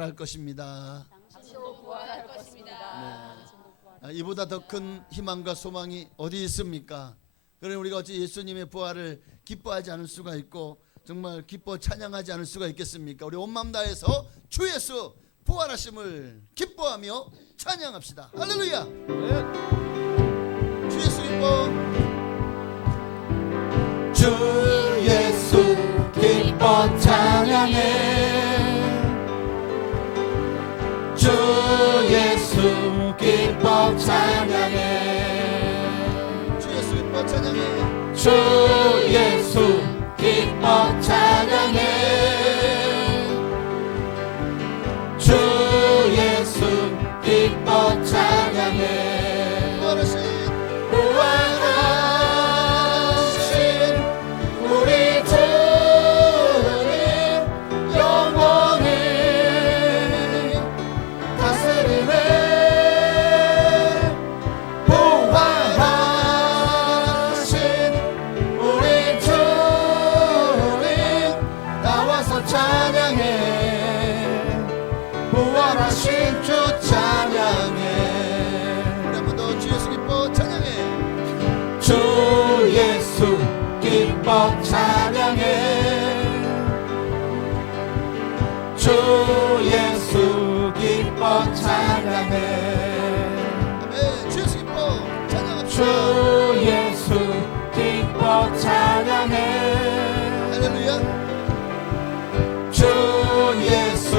부활할 것입니다. 당신도 부활할 것입니다. 이보다 더 큰 희망과 소망이 어디 있습니까? 그러니 우리가 어찌 예수님의 부활을 기뻐하지 않을 수가 있고 정말 기뻐 찬양하지 않을 수가 있겠습니까? 우리 온 마음 다해서 주 예수 부활하심을 기뻐하며 찬양합시다. 할렐루야. 주 예수 기뻐. 주 예수 기뻐 찬양해. 주 예수 기뻐 찬양해. 주 예수 기뻐 찬양해. 주 예수 기뻐 찬양해. 주 예수 기뻐 찬양해. 부활하신 우리 주님 영원히 다스리네. 부활하신 우리 주님 나와서 찬양해. 부활하신 주 찬양해. 우리 한 번 더 주 예수 기뻐 찬양해. 주 예수 기뻐 찬양해. 주 예수 기뻐 찬양해. 아멘. 주 예수 기뻐 찬양합시다. 주 예수 기뻐 찬양해. 할렐루야. 주 예수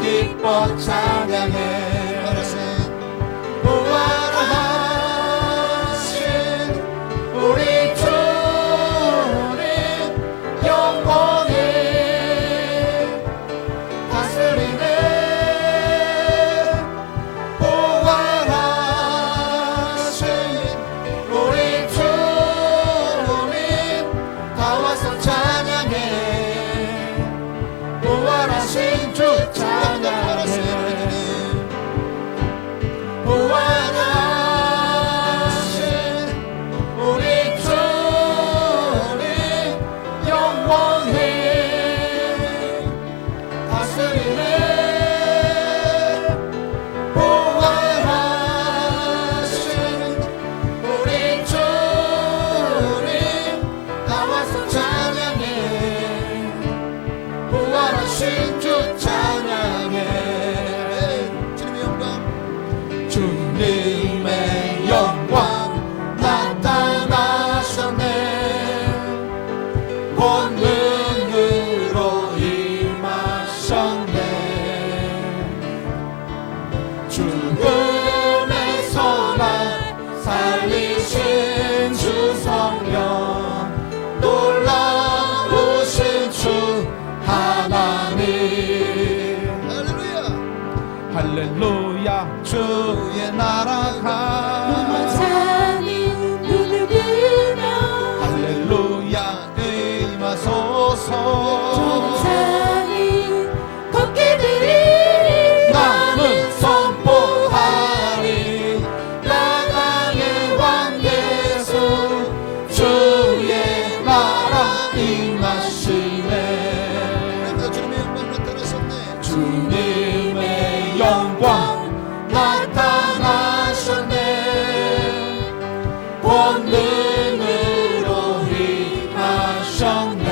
기뻐 찬양해. 부활하신 우리 주님 영원히 다스리네. 부활하신 우리 주님 나와서 찬양해. 부활하신 주 찬양해. 부활하신 우리 주님 영원히 다스리네. 부활하신 우리 주님 나와서 찬양해. 부활하신 주 찬양해. 주님의 영광. 주님의 영광 나타나셨네. 권능으로 임하셨네. 죽음에서 날 살리신 주 성령 놀라우신 주 하나님. 할렐루야. 할렐루야 주의 나라가 눈을 들며 할렐루야 임하소서. 산이 걷기들이 나는 선포하리. 나라의 왕 예수 주의 나라 임하시네. 주님의 영광 나타나셨네. 주님의 영광 나타나셨네. 권능으로 임하셨네.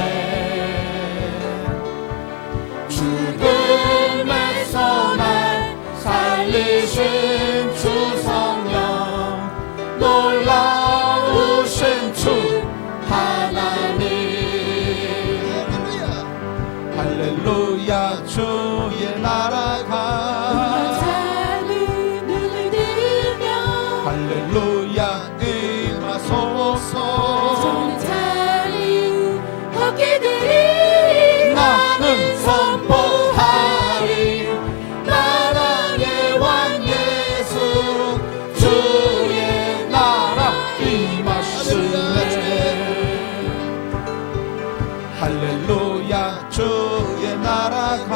죽음에서 날 살리신 주 성령 놀라우신 주 하나님. 할렐루야. 할렐루야 주의 나라가 산이 눈을 들며 할렐루야 임하소서. 산이 걷기들이 나는 선포하리. 나라의 왕 예수 주의 나라 임하시네. 할렐루야 주의 나라가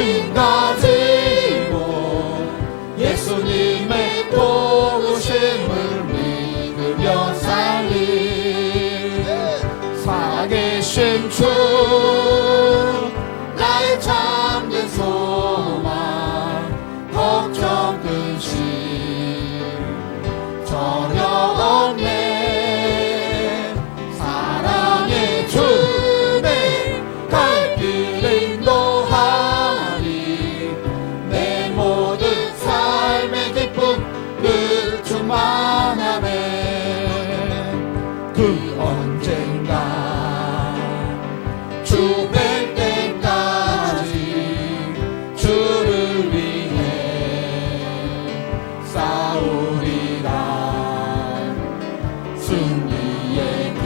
짐 가지고 예수님의 도우심을 믿으며 살리 살아계신 주 나의 참된 소망 걱정 근심 전혀 없네 사랑의 주 내 갈 길을 인도하리 내 모든 삶의 기쁨 늘 충만하네 그 언젠가 주 뵐 때까지 주를 위해 싸우리라 승리의 길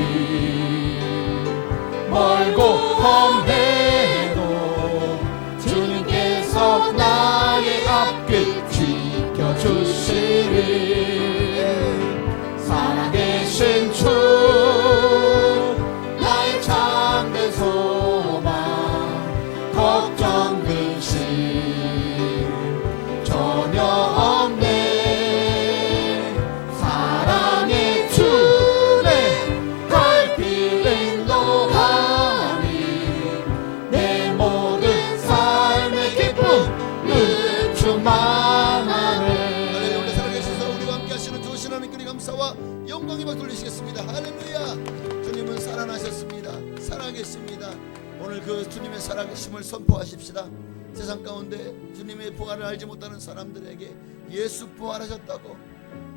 멀고 험해도 주님께서 나의 앞길 지켜주시리 살아계신 주 나의 참된 소망 걱정 근심 전혀 없네 사랑의 주 내 갈 길을 인도하니 내 모든 삶의 기쁨 늘 충만하네 할렐루야. 살아계셔서 우리와 함께 하시는 좋으신 하나님께 감사와 영광의 박수 돌리시겠습니다. 할렐루야. 주님은 살아나셨습니다. 살아계십니다. 오늘 그 주님의 살아계심을 선포하십시다. 세상 가운데 주님의 부활을 알지 못하는 사람들에게 예수 부활하셨다고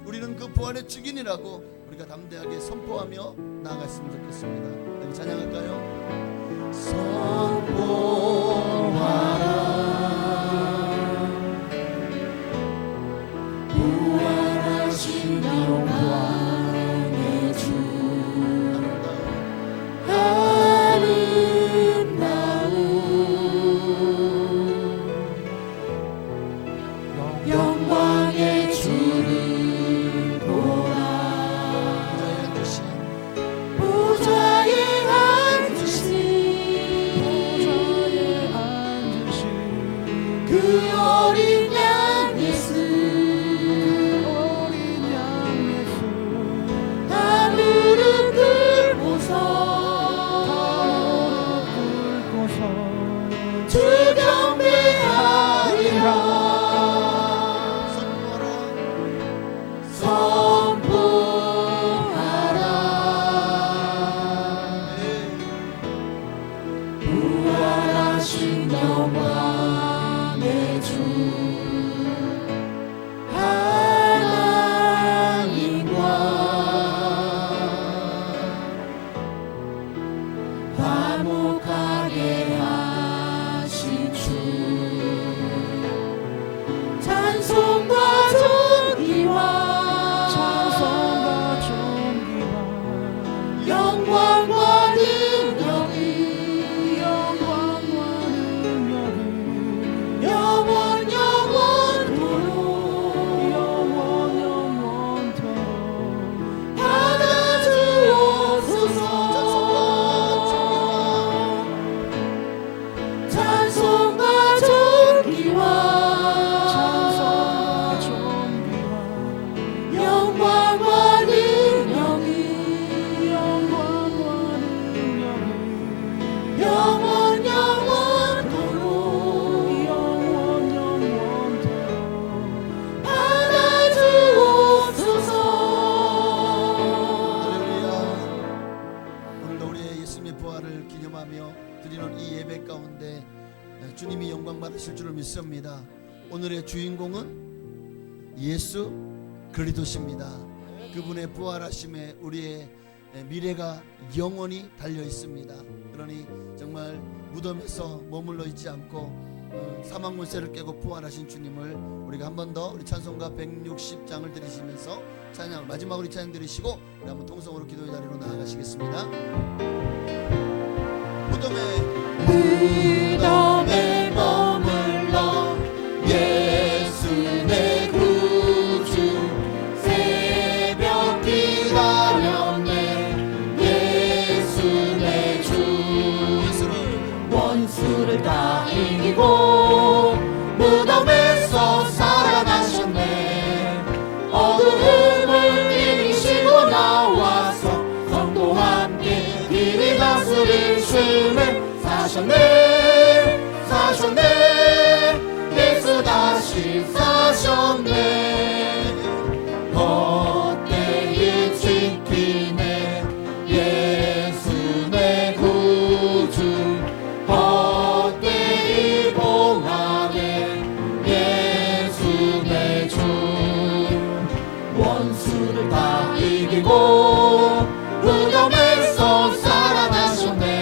우리는 그 부활의 증인이라고 우리가 담대하게 선포하며 나아갔으면 좋겠습니다. 여기 찬양할까요? 선포하라 부활하신 영광의 주 영광의 주를 보라 보좌에 앉으신 그 어린 양 예수 다 무릎 꿇고서 주 경배하리라 부활하신 영광의 주 하나님과 화목하게 하신 주 찬송과 존귀와 영광과 능력이 영원 영원토록 받아주옵소서 찬송과 존귀와 영광과 능력이 영원 영원토록 받아주옵소서. 할렐루야. 오늘도 우리의 예수님의 부활을 기념하며 드리는 이 예배 가운데 주님이 영광 받으실 줄을 믿습니다. 오늘의 주인공은 예수 그리스도십니다. 그분의 부활하심에 우리의 미래가 영원히 달려 있습니다. 그러니 정말 무덤에서 머물러 있지 않고 사망 문세를 깨고 부활하신 주님을 우리가 한 번 더 우리 찬송가 160장을 드리시면서 찬양 마지막으로 이 찬양 드리시고 우리 한번 통성으로 기도의 자리로 나아가시겠습니다. 무덤에 머물러 예수 내 구주 새벽 기다렸네 예수 내 주 원수를 다 이기고 사셨네 사셨네 예수 다시 사셨네 헛되이 지키네 예수 내 구주 헛되이 봉하네 예수 내 주 원수를 다 이기고 무덤에서 살아나셨네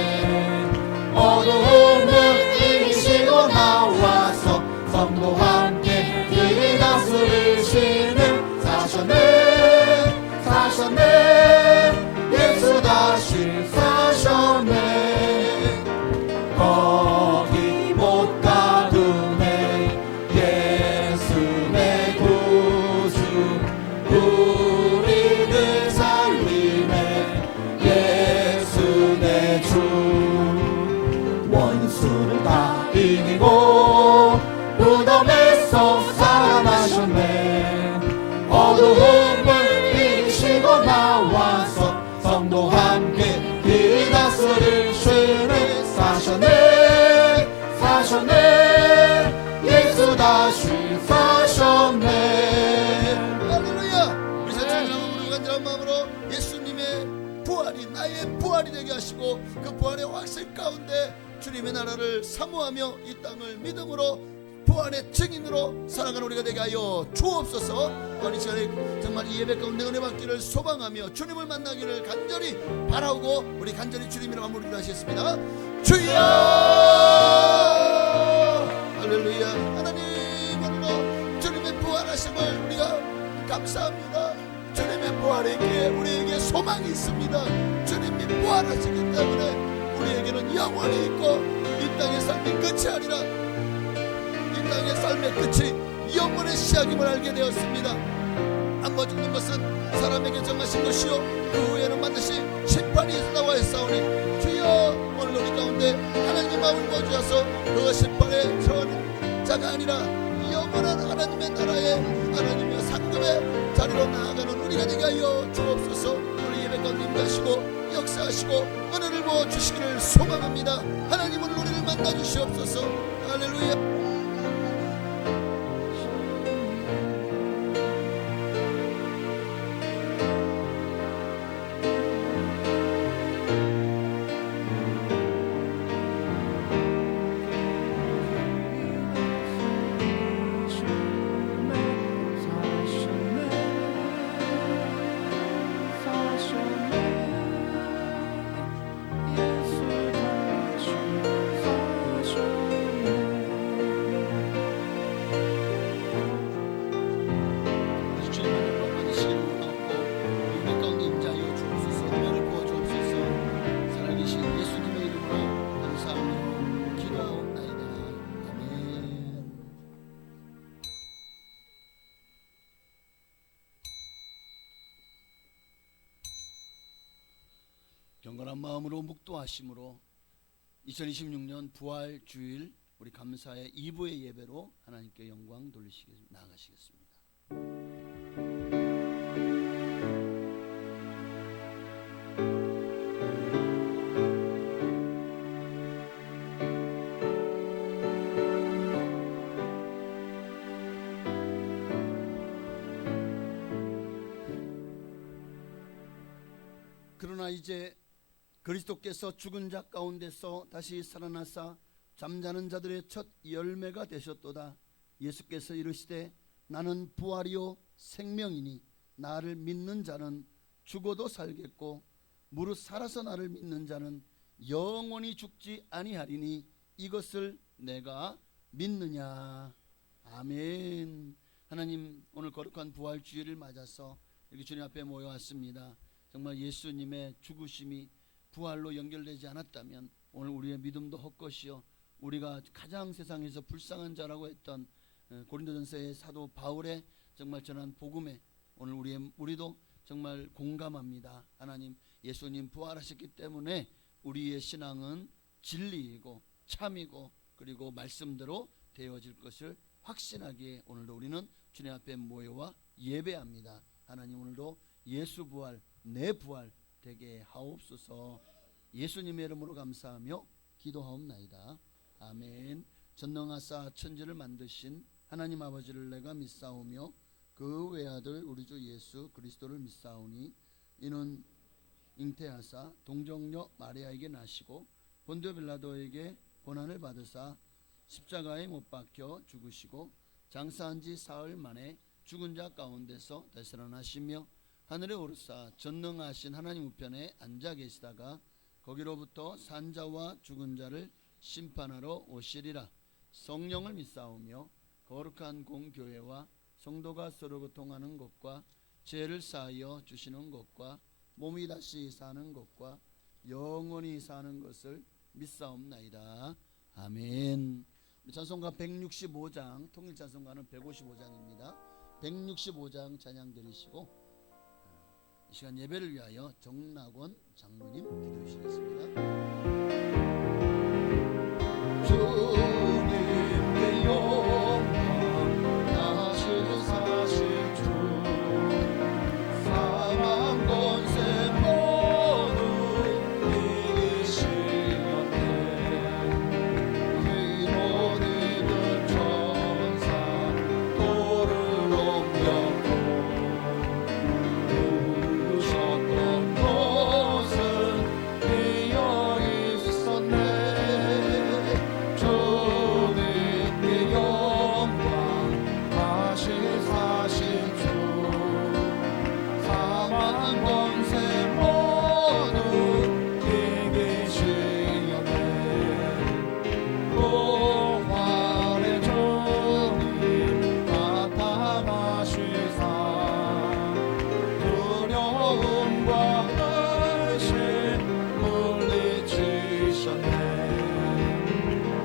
어두움을 이기시고 나와서 성도와 함께 이 다스리시네 사셨네 사셨네 예수 다시 사셨네 거기 못 가두네 예수 내 구주 우리를 살리네 예수 내 주 원수를 다 이기고 무덤에서 살아나셨네 어두움을 이기시고 나와서 성도와 함께 이 다스리시네 사셨네 사셨네 예수 다시 사셨네 할렐루야. 우리 자체를 부르고 간절한 마음으로 예수님의 부활이 나의 부활이 되게 하시고 그 부활의 확신 가운데 주님의 나라를 사모하며 이 땅을 믿음으로 부활의 증인으로 살아가는 우리가 되게 하여 주옵소서. 오늘 이 시간에 정말 이 예배 가운데 은혜 받기를 소망하며 주님을 만나기를 간절히 바라고 우리 간절히 주님이라 마무리 하시겠습니다. 주여 할렐루야. 하나님으로 주님의 부활하심을 우리가 감사합니다. 주님의 부활에게 우리에게 소망이 있습니다. 주님이 부활하시기 때문에 우리에게는 영원히 있고 이 땅의 삶이 끝이 아니라 이 땅의 삶의 끝이 영원의 시작임을 알게 되었습니다. 한 번 죽는 것은 사람에게 정하신 것이요 그 후에는 반드시 심판이 있다고 했사오니 주여 오늘 우리 가운데 하나님의 마음을 보여주셔서 그 심판의 자가 아니라 영원한 하나님의 나라의 하나님의 상급의 자리로 나아가는 우리가 되게 하여 주옵소서. 오늘 예배 가운데 임하시고 역사하시고 은혜를 부어주시기를 소망합니다. 하나님은 우리를 만나주시옵소서. 할렐루야. 경건한 마음으로 묵도하심으로 2026년 부활 주일 우리 감사의 2부의 예배로 하나님께 영광 돌리시기 나아가시겠습니다. 그러나 이제 그리스도께서 죽은 자 가운데서 다시 살아나사 잠자는 자들의 첫 열매가 되셨도다. 예수께서 이르시되 나는 부활이요 생명이니 나를 믿는 자는 죽어도 살겠고 무릇 살아서 나를 믿는 자는 영원히 죽지 아니하리니 이것을 내가 믿느냐. 아멘. 하나님 오늘 거룩한 부활 주일을 맞아서 이렇게 주님 앞에 모여왔습니다. 정말 예수님의 죽으심이 부활로 연결되지 않았다면 오늘 우리의 믿음도 헛것이요 우리가 가장 세상에서 불쌍한 자라고 했던 고린도전서의 사도 바울의 정말 전한 복음에 오늘 우리도 정말 공감합니다. 하나님 예수님 부활하셨기 때문에 우리의 신앙은 진리이고 참이고 그리고 말씀대로 되어질 것을 확신하기에 오늘도 우리는 주님 앞에 모여와 예배합니다. 하나님 오늘도 예수 부활 내 부활 되게 하옵소서. 예수님의 이름으로 감사하며 기도하옵나이다. 아멘. 전능하사 천지를 만드신 하나님 아버지를 내가 믿사오며 그 외아들 우리 주 예수 그리스도를 믿사오니 이는 잉태하사 동정녀 마리아에게 나시고 본디오 빌라도에게 고난을 받으사 십자가에 못 박혀 죽으시고 장사한 지 사흘 만에 죽은 자 가운데서 되살아나시며 하늘에 오르사 전능하신 하나님 우편에 앉아 계시다가 거기로부터 산자와 죽은 자를 심판하러 오시리라. 성령을 믿사오며 거룩한 공교회와 성도가 서로 교통하는 것과 죄를 사하여 주시는 것과 몸이 다시 사는 것과 영원히 사는 것을 믿사옵나이다. 아멘. 찬송가 165장, 통일 찬송가는 155장입니다. 165장 찬양 드리시고 이 시간 예배를 위하여 정낙원 장로님 기도해 주시겠습니다. 주님께 영광 다시 사신 주 사망 권세 모두 이기시었네. 힘못 입은 천사 돌을 옮겼고 누우셨던 곳은 비어 있었네. 주님께 영광 다시 사신 주 사망 권세 모두 이기시었네. 부활의 주님 나타나시사 두려움과 의심 물리치셨네.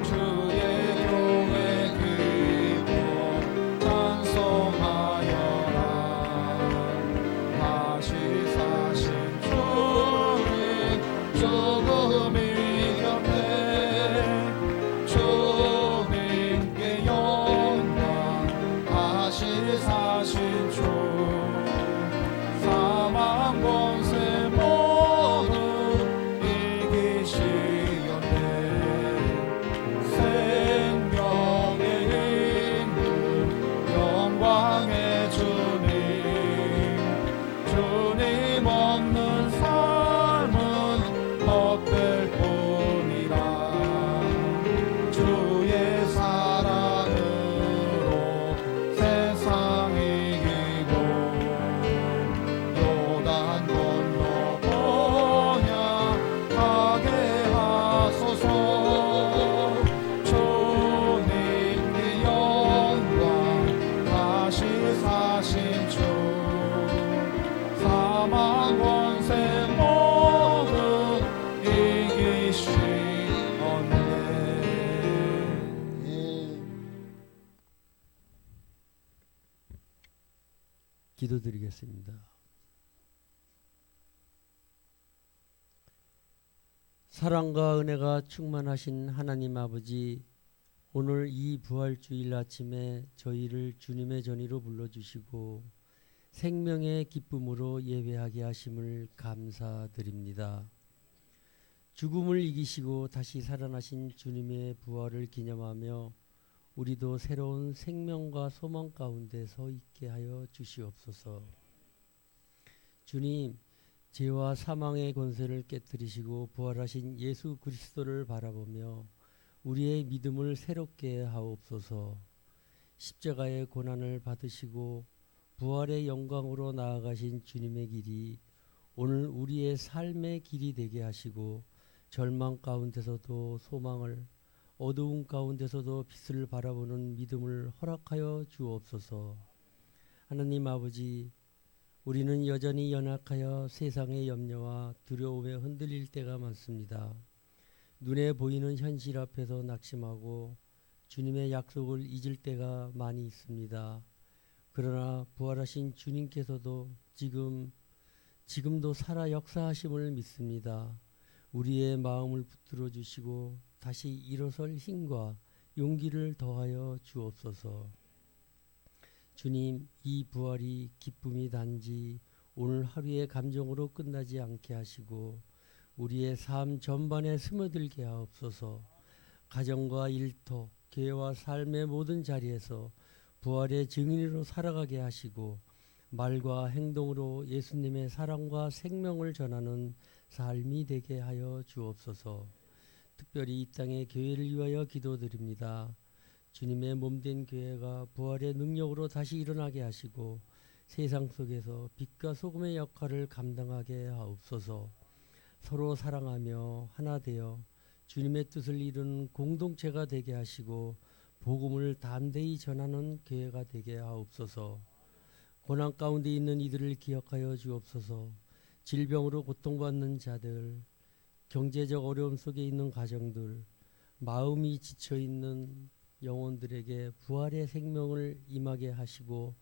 주의 교회 기도 찬송하여라. 다시 사신 주님 조금 이겼네. 주님께 영광 다시 사신 주 사망 권세 모두 이기시었네. 생명의 인물 영광의 주님 주님 없는 삶은 헛될 뿐이라. 주의 사랑으로 세상 이기고 요단 건너 번역하게 하소서. 주님께 영광 다시 사신 주 사망 권세 모두 이기시었네. 기도드리겠습니다. 사랑과 은혜가 충만하신 하나님 아버지, 오늘 이 부활주일 아침에 저희를 주님의 전의로 불러주시고 생명의 기쁨으로 예배하게 하심을 감사드립니다. 죽음을 이기시고 다시 살아나신 주님의 부활을 기념하며 우리도 새로운 생명과 소망 가운데 서 있게 하여 주시옵소서. 주님, 죄와 사망의 권세를 깨뜨리시고 부활하신 예수 그리스도를 바라보며 우리의 믿음을 새롭게 하옵소서. 십자가의 고난을 받으시고 부활의 영광으로 나아가신 주님의 길이 오늘 우리의 삶의 길이 되게 하시고 절망 가운데서도 소망을, 어두운 가운데서도 빛을 바라보는 믿음을 허락하여 주옵소서. 하나님 아버지, 우리는 여전히 연약하여 세상의 염려와 두려움에 흔들릴 때가 많습니다. 눈에 보이는 현실 앞에서 낙심하고 주님의 약속을 잊을 때가 많이 있습니다. 그러나 부활하신 주님께서도 지금도 살아 역사하심을 믿습니다. 우리의 마음을 붙들어 주시고 다시 일어설 힘과 용기를 더하여 주옵소서. 주님, 이 부활이 기쁨이 단지 오늘 하루의 감정으로 끝나지 않게 하시고 우리의 삶 전반에 스며들게 하옵소서. 가정과 일터, 교회와 삶의 모든 자리에서 부활의 증인으로 살아가게 하시고 말과 행동으로 예수님의 사랑과 생명을 전하는 삶이 되게 하여 주옵소서. 특별히 이 땅의 교회를 위하여 기도드립니다. 주님의 몸된 교회가 부활의 능력으로 다시 일어나게 하시고 세상 속에서 빛과 소금의 역할을 감당하게 하옵소서. 서로 사랑하며 하나 되어 주님의 뜻을 이루는 공동체가 되게 하시고 복음을 담대히 전하는 교회가 되게 하옵소서. 고난 가운데 있는 이들을 기억하여 주옵소서. 질병으로 고통받는 자들, 경제적 어려움 속에 있는 가정들, 마음이 지쳐있는 영혼들에게 부활의 생명을 임하게 하시고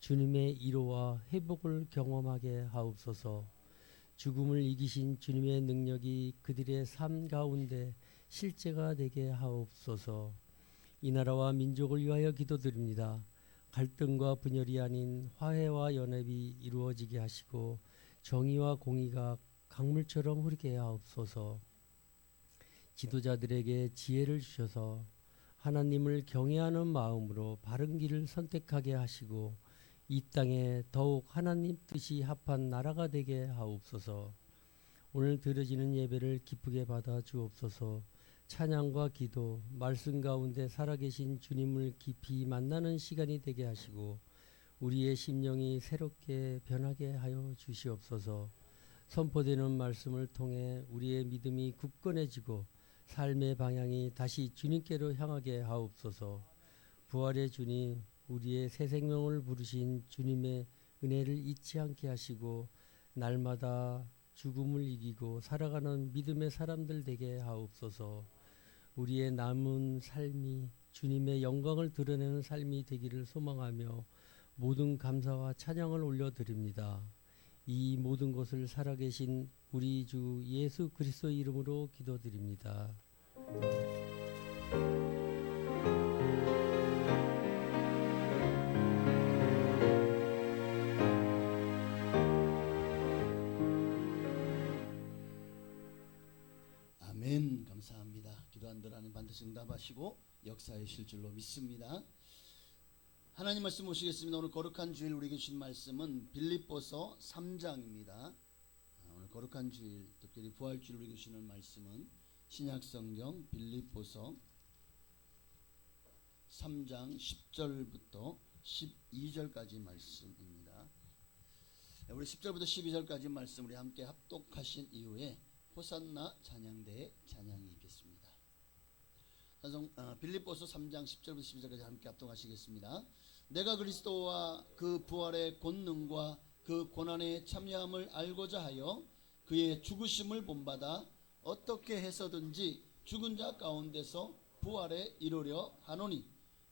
주님의 위로와 회복을 경험하게 하옵소서. 죽음을 이기신 주님의 능력이 그들의 삶 가운데 실제가 되게 하옵소서. 이 나라와 민족을 위하여 기도드립니다. 갈등과 분열이 아닌 화해와 연합이 이루어지게 하시고 정의와 공의가 강물처럼 흐르게 하옵소서. 지도자들에게 지혜를 주셔서 하나님을 경외하는 마음으로 바른 길을 선택하게 하시고 이 땅에 더욱 하나님 뜻이 합한 나라가 되게 하옵소서. 오늘 드려지는 예배를 기쁘게 받아 주옵소서. 찬양과 기도, 말씀 가운데 살아계신 주님을 깊이 만나는 시간이 되게 하시고 우리의 심령이 새롭게 변하게 하여 주시옵소서. 선포되는 말씀을 통해 우리의 믿음이 굳건해지고 삶의 방향이 다시 주님께로 향하게 하옵소서. 부활의 주님, 우리의 새 생명을 부르신 주님의 은혜를 잊지 않게 하시고 날마다 죽음을 이기고 살아가는 믿음의 사람들 되게 하옵소서. 우리의 남은 삶이 주님의 영광을 드러내는 삶이 되기를 소망하며 모든 감사와 찬양을 올려드립니다. 이 모든 것을 살아계신 우리 주 예수 그리스도의 이름으로 기도드립니다. 아멘. 감사합니다. 기도한들 하나님 반드시 응답하시고 역사의 실줄로 믿습니다. 하나님 말씀 보시겠습니다. 오늘 거룩한 주일 우리에게 주신 말씀은 빌립보서 3장입니다. 오늘 거룩한 주일, 특별히 부활주일 우리에게 주시는 말씀은 신약성경 빌립보서 3장 10절부터 12절까지 말씀입니다. 우리 10절부터 12절까지 말씀 우리 함께 합독하신 이후에 호산나 찬양대의 찬양이 있겠습니다. 빌립보서 3장 10절부터 12절까지 함께 합독하시겠습니다. 내가 그리스도와 그 부활의 권능과 그 고난의 참여함을 알고자 하여 그의 죽으심을 본받아 어떻게 해서든지 죽은 자 가운데서 부활에 이르려 하노니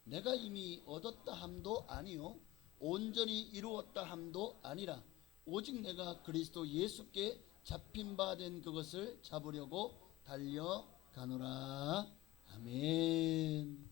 내가 이미 얻었다 함도 아니요 온전히 이루었다 함도 아니라 오직 내가 그리스도 예수께 잡힌 바 된 그것을 잡으려고 달려가노라. 아멘.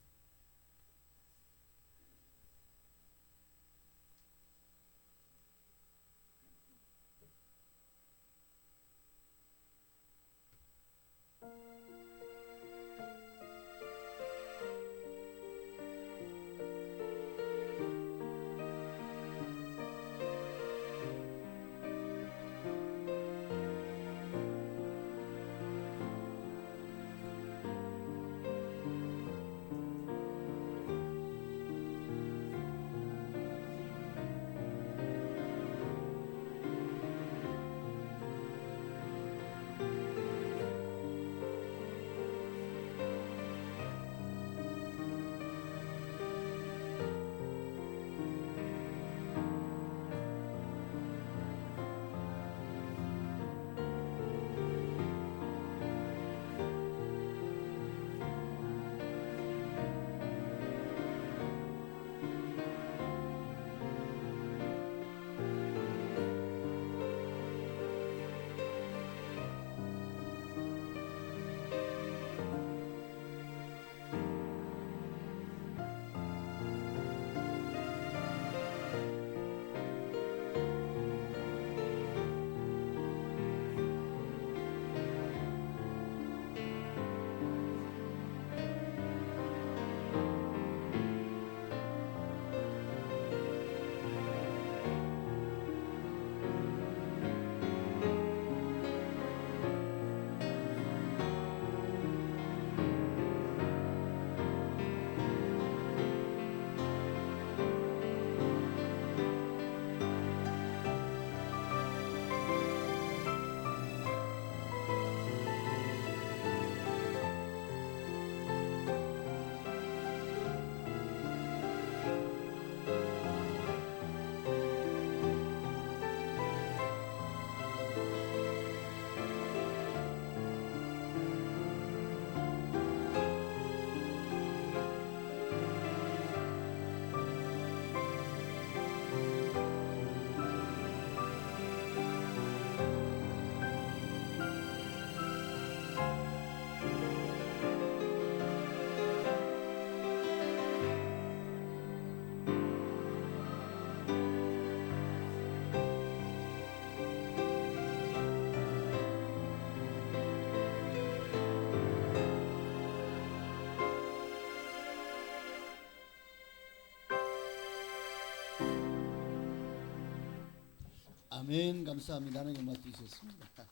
아멘. 감사합니다. 하나님 맡기셨습니다.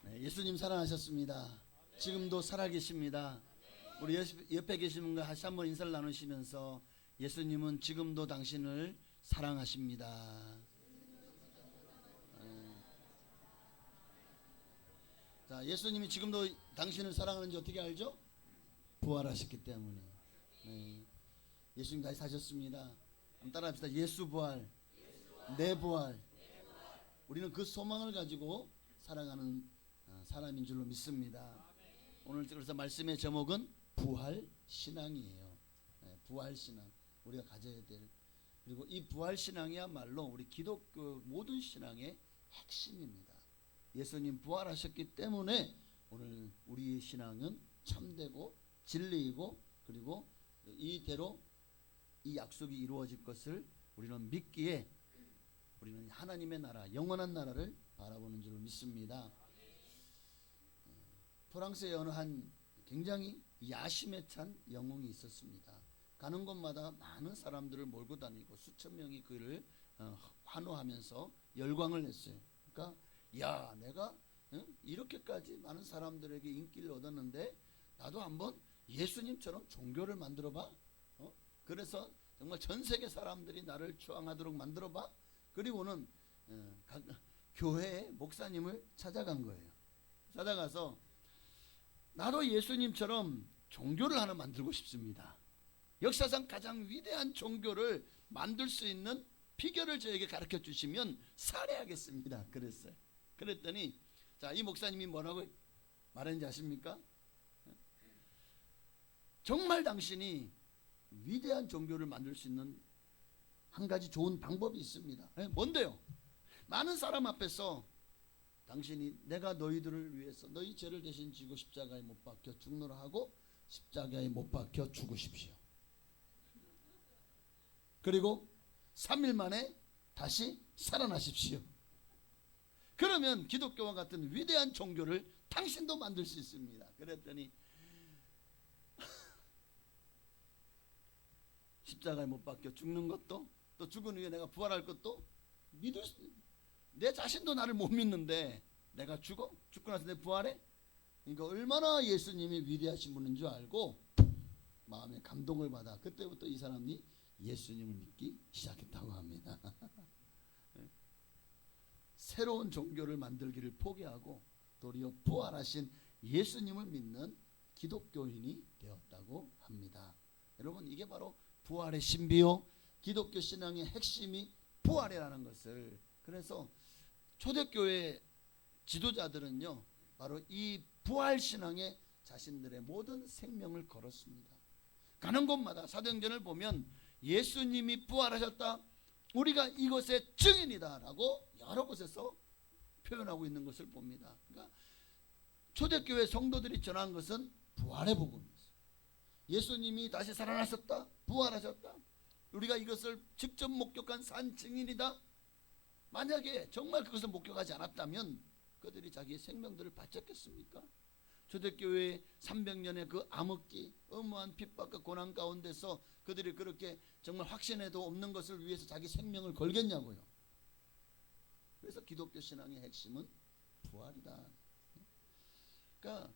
네, 예수님 사랑하셨습니다. 지금도 살아계십니다. 우리 옆에 계신 분과 다시 한번 인사를 나누시면서 예수님은 지금도 당신을 사랑하십니다. 자, 예수님이 지금도 당신을 사랑하는지 어떻게 알죠? 부활하셨기 때문에. 네. 예수님 다시 사셨습니다. 한번 따라합시다. 예수 부활, 내 부활. 우리는 그 소망을 가지고 살아가는 사람인 줄로 믿습니다. 오늘 그래서 말씀의 제목은 부활 신앙이에요. 네, 부활 신앙 우리가 가져야 될, 그리고 이 부활 신앙이야말로 우리 기독교 모든 신앙의 핵심입니다. 예수님 부활하셨기 때문에 오늘 우리의 신앙은 참되고 진리이고, 그리고 이대로 이 약속이 이루어질 것을 우리는 믿기에 우리는 하나님의 나라, 영원한 나라를 바라보는 줄로 믿습니다. 프랑스의 어느 한 굉장히 야심에 찬 영웅이 있었습니다. 가는 곳마다 많은 사람들을 몰고 다니고 수천 명이 그를 환호하면서 열광을 했어요. 그러니까 야, 내가 이렇게까지 많은 사람들에게 인기를 얻었는데 나도 한번 예수님처럼 종교를 만들어봐. 그래서 정말 전 세계 사람들이 나를 추앙하도록 만들어봐. 그리고는 교회의 목사님을 찾아간 거예요. 찾아가서 나도 예수님처럼 종교를 하나 만들고 싶습니다. 역사상 가장 위대한 종교를 만들 수 있는 비결을 저에게 가르쳐 주시면 살해하겠습니다. 그랬어요. 그랬더니 자, 이 목사님이 뭐라고 말했는지 아십니까? 정말 당신이 위대한 종교를 만들 수 있는 한 가지 좋은 방법이 있습니다. 뭔데요? 많은 사람 앞에서 당신이 내가 너희들을 위해서 너희 죄를 대신 지고 십자가에 못 박혀 죽노라 하고 십자가에 못 박혀 죽으십시오. 그리고 3일 만에 다시 살아나십시오. 그러면 기독교와 같은 위대한 종교를 당신도 만들 수 있습니다. 그랬더니 십자가에 못 박혀 죽는 것도, 또 죽은 후에 내가 부활할 것도 믿을 수, 내 자신도 나를 못 믿는데 내가 죽고 나서 내 부활해? 그러니까 얼마나 예수님이 위대하신 분인 줄 알고 마음에 감동을 받아 그때부터 이 사람이 예수님을 믿기 시작했다고 합니다. 새로운 종교를 만들기를 포기하고 도리어 부활하신 예수님을 믿는 기독교인이 되었다고 합니다. 여러분, 이게 바로 부활의 신비요, 기독교 신앙의 핵심이 부활이라는 것을, 그래서 초대교회 지도자들은요 바로 이 부활 신앙에 자신들의 모든 생명을 걸었습니다. 가는 곳마다 사도행전을 보면 예수님이 부활하셨다, 우리가 이것의 증인이다 라고 여러 곳에서 표현하고 있는 것을 봅니다. 그러니까 초대교회 성도들이 전한 것은 부활의 복음이었어요. 예수님이 다시 살아나셨다, 부활하셨다, 우리가 이것을 직접 목격한 산 증인이다. 만약에 정말 그것을 목격하지 않았다면 그들이 자기의 생명들을 바쳤겠습니까? 초대교회의 300년의 그 암흑기, 엄무한 핍박과 고난 가운데서 그들이 그렇게 정말 확신에도 없는 것을 위해서 자기 생명을 걸겠냐고요. 그래서 기독교 신앙의 핵심은 부활이다. 그러니까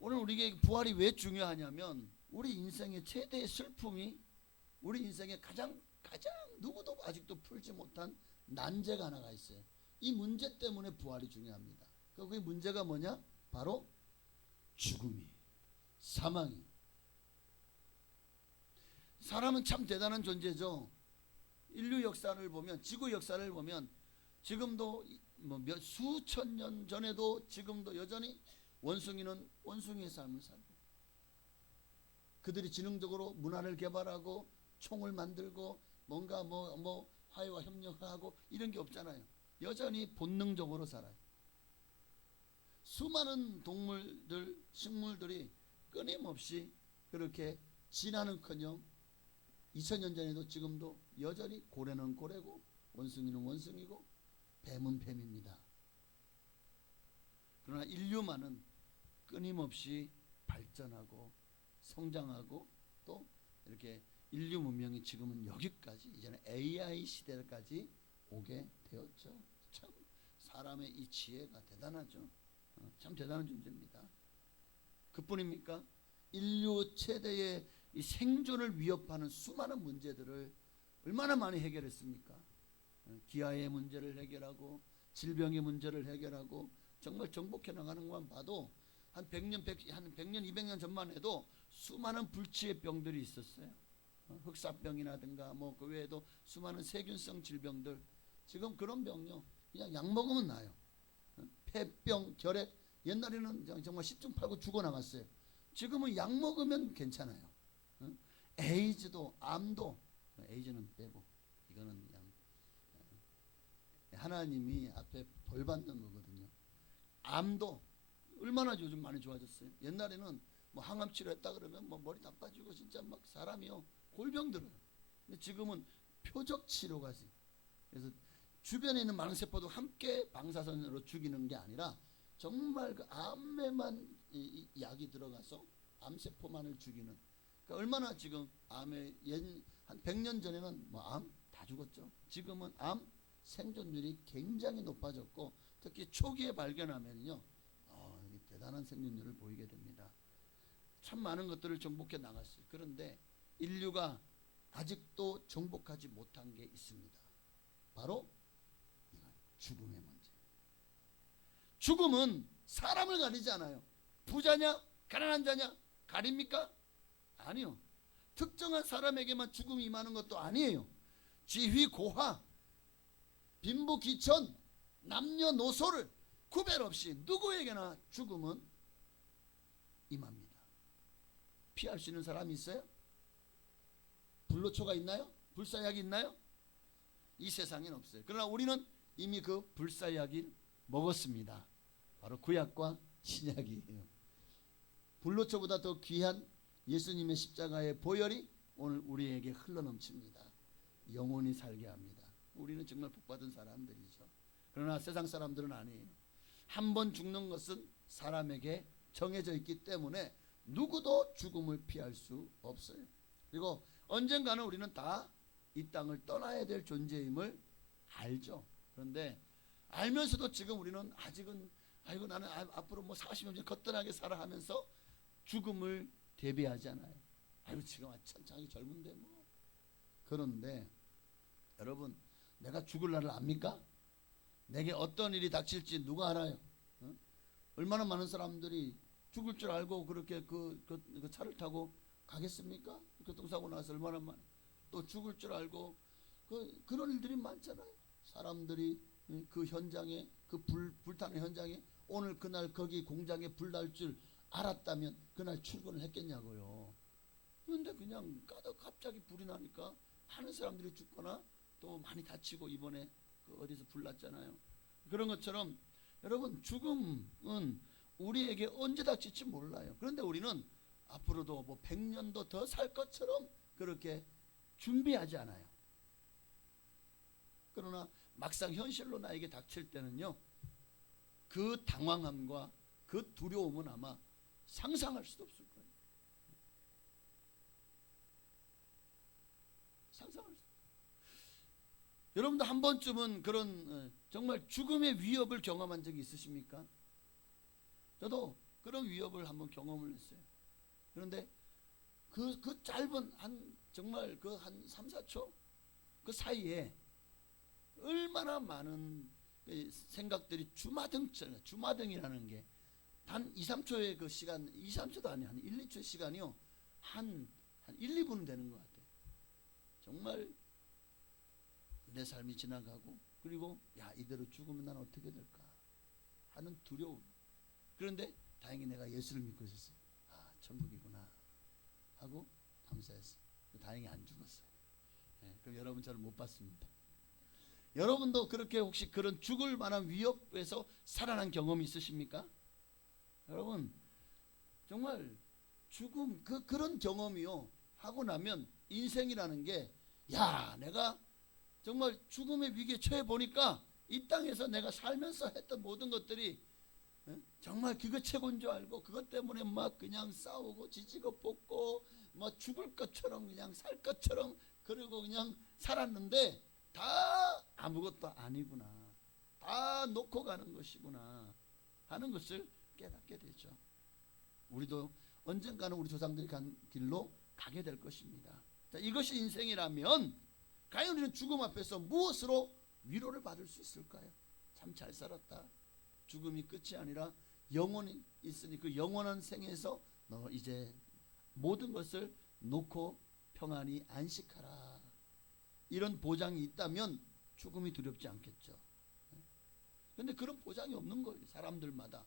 오늘 우리에게 부활이 왜 중요하냐면 우리 인생의 최대의 슬픔이, 우리 인생의 가장 누구도 아직도 풀지 못한 난제가 하나가 있어요. 이 문제 때문에 부활이 중요합니다. 그 문제가 뭐냐? 바로 죽음이, 사망이. 사람은 참 대단한 존재죠. 인류 역사를 보면, 지구 역사를 보면 지금도 몇 수천 년 전에도 지금도 여전히 원숭이는 원숭이의 삶을 살고, 그들이 지능적으로 문화를 개발하고 총을 만들고 뭔가 화해와 협력하고 이런 게 없잖아요. 여전히 본능적으로 살아요. 수많은 동물들, 식물들이 끊임없이 그렇게 진화는커녕 2000년 전에도 지금도 여전히 고래는 고래고 원숭이는 원숭이고 뱀은 뱀입니다. 그러나 인류만은 끊임없이 발전하고 성장하고 또 이렇게 인류 문명이 지금은 여기까지, 이제는 AI 시대까지 오게 되었죠. 참 사람의 이 지혜가 대단하죠. 참 대단한 존재입니다. 그뿐입니까? 인류 최대의 이 생존을 위협하는 수많은 문제들을 얼마나 많이 해결했습니까? 기아의 문제를 해결하고 질병의 문제를 해결하고 정말 정복해 나가는 것만 봐도 한 100년, 200년 전만 해도 수많은 불치의 병들이 있었어요. 흑사병이라든가 뭐 그 외에도 수많은 세균성 질병들. 지금 그런 병요 그냥 약 먹으면 나요. 폐병, 결핵. 옛날에는 정말 10중 8구 죽어나갔어요. 지금은 약 먹으면 괜찮아요. 에이즈도, 암도, 에이즈는 빼고 이거는 그냥 하나님이 앞에 벌 받는 거거든요. 암도 얼마나 요즘 많이 좋아졌어요. 옛날에는 뭐 항암 치료했다 그러면 뭐 머리 나빠지고 진짜 막 사람이요 골병 들어요. 근데 지금은 표적 치료가 있어요. 그래서 주변에 있는 많은 세포도 함께 방사선으로 죽이는 게 아니라 정말 그 암에만 이 약이 들어가서 암세포만을 죽이는. 그러니까 얼마나 지금 암에 한 100년 전에는 뭐 암 다 죽었죠. 지금은 암 생존율이 굉장히 높아졌고 특히 초기에 발견하면요 대단한 생존율을 보이게 됩니다. 참 많은 것들을 정복해 나갔어요. 그런데 인류가 아직도 정복하지 못한 게 있습니다. 바로 이건 죽음의 문제. 죽음은 사람을 가리지 않아요. 부자냐 가난한 자냐 가립니까? 아니요. 특정한 사람에게만 죽음이 임하는 것도 아니에요. 지휘 고하, 빈부 기천, 남녀노소를 구별 없이 누구에게나 죽음은 임합니다. 피할 수 있는 사람이 있어요? 불로초가 있나요? 불사약이 있나요? 이 세상엔 없어요. 그러나 우리는 이미 그 불사약을 먹었습니다. 바로 구약과 신약이에요. 불로초보다 더 귀한 예수님의 십자가의 보혈이 오늘 우리에게 흘러넘칩니다. 영원히 살게 합니다. 우리는 정말 복받은 사람들이죠. 그러나 세상 사람들은 아니에요. 한 번 죽는 것은 사람에게 정해져 있기 때문에 누구도 죽음을 피할 수 없어요. 그리고 언젠가는 우리는 다 이 땅을 떠나야 될 존재임을 알죠. 그런데 알면서도 지금 우리는 아직은 아이고 나는 앞으로 뭐 40년 전에 거뜬하게 살아 하면서 죽음을 대비하지 않아요. 아이고 지금 천천히 젊은데 뭐. 그런데 여러분 내가 죽을 날을 압니까? 내게 어떤 일이 닥칠지 누가 알아요? 얼마나 많은 사람들이 죽을 줄 알고 그렇게 그 차를 타고 가겠습니까? 교통사고 나서 얼마나 많아. 또 죽을 줄 알고 그런 일들이 많잖아요. 사람들이 그 현장에 그 불타는 현장에 오늘 그날 거기 공장에 불 날 줄 알았다면 그날 출근을 했겠냐고요. 그런데 그냥 갑자기 불이 나니까 많은 사람들이 죽거나 또 많이 다치고 이번에 그 어디서 불 났잖아요. 그런 것처럼 여러분 죽음은 우리에게 언제 닥칠지 몰라요. 그런데 우리는 앞으로도 뭐 100년도 더 살 것처럼 그렇게 준비하지 않아요. 그러나 막상 현실로 나에게 닥칠 때는요 그 당황함과 그 두려움은 아마 상상할 수도 없을 거예요. 상상할 수. 여러분도 한 번쯤은 그런 정말 죽음의 위협을 경험한 적이 있으십니까? 저도 그런 위협을 한번 경험을 했어요. 그런데 그 짧은 정말 그 한 3, 4초 그 사이에 얼마나 많은 생각들이 주마등이라는 게 단 2, 3초의 그 시간, 2, 3초도 아니에요. 한 1, 2초 시간이요. 한 1, 2분은 되는 것 같아요. 정말 내 삶이 지나가고 그리고 야 이대로 죽으면 난 어떻게 될까 하는 두려움. 그런데 다행히 내가 예수를 믿고 있었어요. 아 천국이구나 하고 감사했어요. 다행히 안 죽었어요. 네, 그럼 여러분 저를 못 봤습니다. 여러분도 그렇게 혹시 그런 죽을 만한 위협에서 살아난 경험이 있으십니까? 여러분 정말 죽음 그런 경험이요 하고 나면 인생이라는 게 야 내가 정말 죽음의 위기에 처해 보니까 이 땅에서 내가 살면서 했던 모든 것들이 정말 그거 최고인 줄 알고 그것 때문에 막 그냥 싸우고 지지고 볶고 뭐 죽을 것처럼 그냥 살 것처럼 그러고 그냥 살았는데 다 아무것도 아니구나, 다 놓고 가는 것이구나 하는 것을 깨닫게 되죠. 우리도 언젠가는 우리 조상들이 간 길로 가게 될 것입니다. 자, 이것이 인생이라면 과연 우리는 죽음 앞에서 무엇으로 위로를 받을 수 있을까요? 참 잘 살았다, 죽음이 끝이 아니라 영원이 있으니 그 영원한 생에서 너 이제 모든 것을 놓고 평안히 안식하라, 이런 보장이 있다면 죽음이 두렵지 않겠죠. 그런데 그런 보장이 없는 거예요. 사람들마다.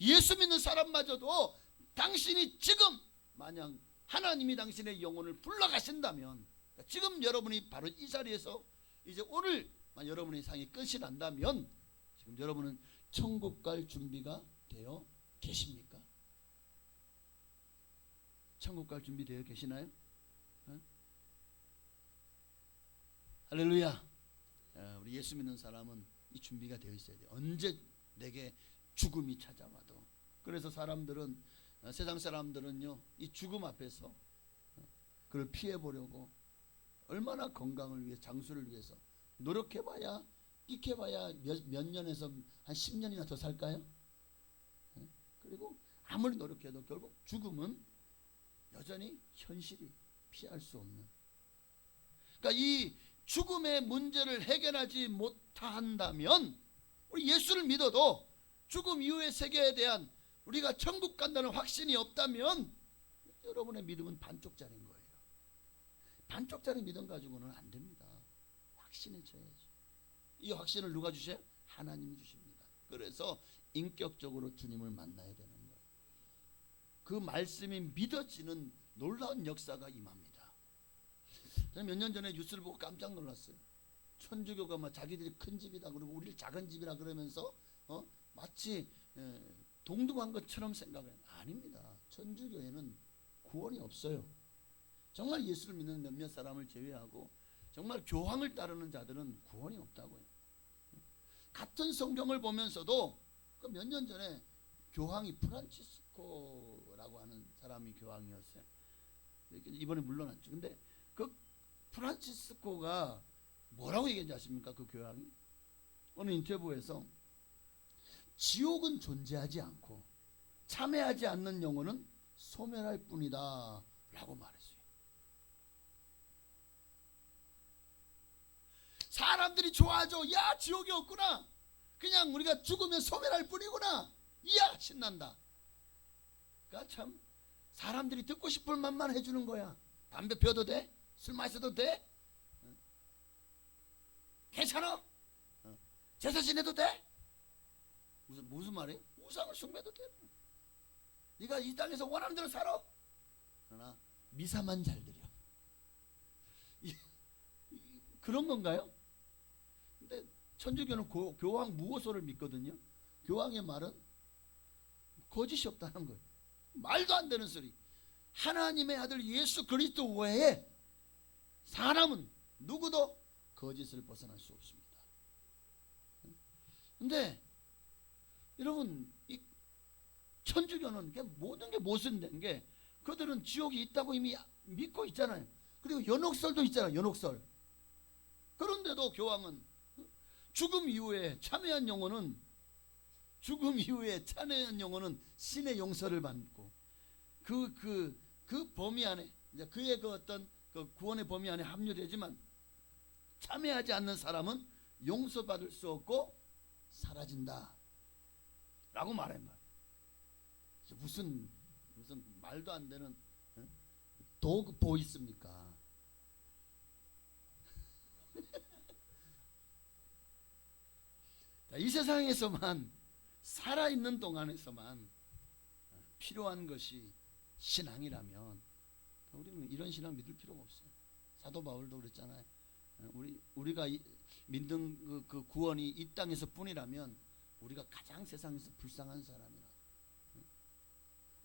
예수 믿는 사람마저도 당신이 지금 만약 하나님이 당신의 영혼을 불러가신다면, 지금 여러분이 바로 이 자리에서 이제 오늘 여러분의 상이 끝이 난다면 지금 여러분은 천국 갈 준비가 되어 계십니까? 천국 갈 준비 되어 계시나요? 할렐루야. 우리 예수 믿는 사람은 이 준비가 되어 있어야 돼요. 언제 내게 죽음이 찾아와도. 그래서 사람들은, 세상 사람들은요, 이 죽음 앞에서 그걸 피해 보려고 얼마나 건강을 위해, 장수를 위해서 노력해봐야, 끽해봐야 몇 년에서 한 10년이나 더 살까요? 그리고 아무리 노력해도 결국 죽음은 여전히 현실이, 피할 수 없는. 그러니까 이 죽음의 문제를 해결하지 못한다면, 우리 예수를 믿어도 죽음 이후의 세계에 대한 우리가 천국 간다는 확신이 없다면 여러분의 믿음은 반쪽짜리인 거예요. 반쪽짜리 믿음 가지고는 안 됩니다. 확신을 줘야죠. 이 확신을 누가 주셔요? 하나님이 주십니다. 그래서 인격적으로 주님을 만나야 되는 거예요. 그 말씀이 믿어지는 놀라운 역사가 임합니다. 저는 몇 년 전에 뉴스를 보고 깜짝 놀랐어요. 천주교가 막 자기들이 큰 집이다 그러고 우리를 작은 집이라 그러면서 마치 동등한 것처럼 생각해요. 아닙니다. 천주교에는 구원이 없어요. 정말 예수를 믿는 몇몇 사람을 제외하고 정말 교황을 따르는 자들은 구원이 없다고요. 같은 성경을 보면서도 그 몇 년 전에 교황이 프란치스코라고 하는 사람이 교황이었어요. 이번에 물러났죠. 근데 그 프란치스코가 뭐라고 얘기했는지 아십니까? 그 교황이 어느 인터뷰에서 지옥은 존재하지 않고 참여하지 않는 영혼은 소멸할 뿐이다 라고 말했어요. 사람들이 좋아하죠. 야, 지옥이 없구나, 그냥 우리가 죽으면 소멸할 뿐이구나, 이야 신난다. 그러니까 참 사람들이 듣고 싶을 만만 해주는 거야. 담배 피워도 돼? 술 마셔도 돼? 괜찮아? 제사 지내도 돼? 무슨 말이에요? 우상을 숭배도 돼. 네가 이 땅에서 원하는 대로 살아. 그러나 미사만 잘 드려. 그런 건가요? 근데 천주교는 교황 무호소를 믿거든요. 교황의 말은 거짓이 없다는 거예요. 말도 안 되는 소리. 하나님의 아들 예수 그리스도 외에 사람은 누구도 거짓을 벗어날 수 없습니다. 근데 여러분, 이 천주교는 모든 게 모순된 게, 그들은 지옥이 있다고 이미 믿고 있잖아요. 그리고 연옥설도 있잖아요. 연옥설. 그런데도 교황은 죽음 이후에 참여한 영혼은 신의 용서를 받고 그 범위 안에, 이제 그의 그 어떤 그 구원의 범위 안에 합류되지만 참여하지 않는 사람은 용서받을 수 없고 사라진다 라고 말한 거예요. 무슨 말도 안 되는 도그보 있습니까? 이 세상에서만 살아있는 동안에서만 필요한 것이 신앙이라면 우리는 이런 신앙 믿을 필요가 없어요. 사도 바울도 그랬잖아요. 우리가 믿는 그 구원이 이 땅에서 뿐이라면 우리가 가장 세상에서 불쌍한 사람이라.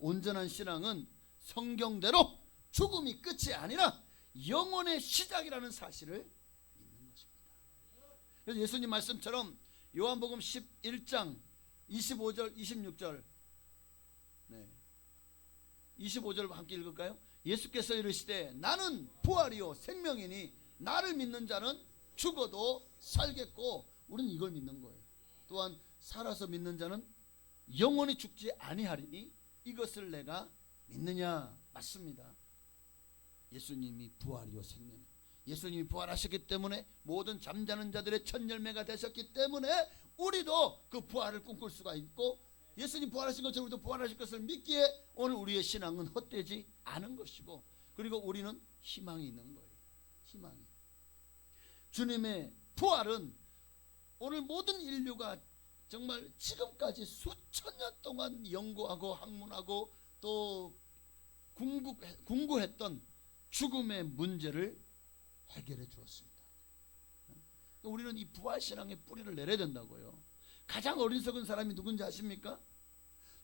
온전한 신앙은 성경대로 죽음이 끝이 아니라 영혼의 시작이라는 사실을 믿는 것입니다. 그래서 예수님 말씀처럼 요한복음 11장 25절 26절 25절 함께 읽을까요? 예수께서 이르시되 나는 부활이요 생명이니 나를 믿는 자는 죽어도 살겠고 우리는 이걸 믿는 거예요. 또한 살아서 믿는 자는 영원히 죽지 아니하리니 이것을 내가 믿느냐. 맞습니다. 예수님이 부활이요 생명. 예수님이 부활하셨기 때문에 모든 잠자는 자들의 첫 열매가 되셨기 때문에 우리도 그 부활을 꿈꿀 수가 있고 예수님 부활하신 것처럼 우리도 부활하실 것을 믿기에 오늘 우리의 신앙은 헛되지 않은 것이고 그리고 우리는 희망이 있는 거예요. 희망이. 주님의 부활은 오늘 모든 인류가 정말 지금까지 수천 년 동안 연구하고 학문하고 또 궁구했던 죽음의 문제를 해결해 주었습니다. 우리는 이 부활신앙의 뿌리를 내려야 된다고요. 가장 어리석은 사람이 누군지 아십니까?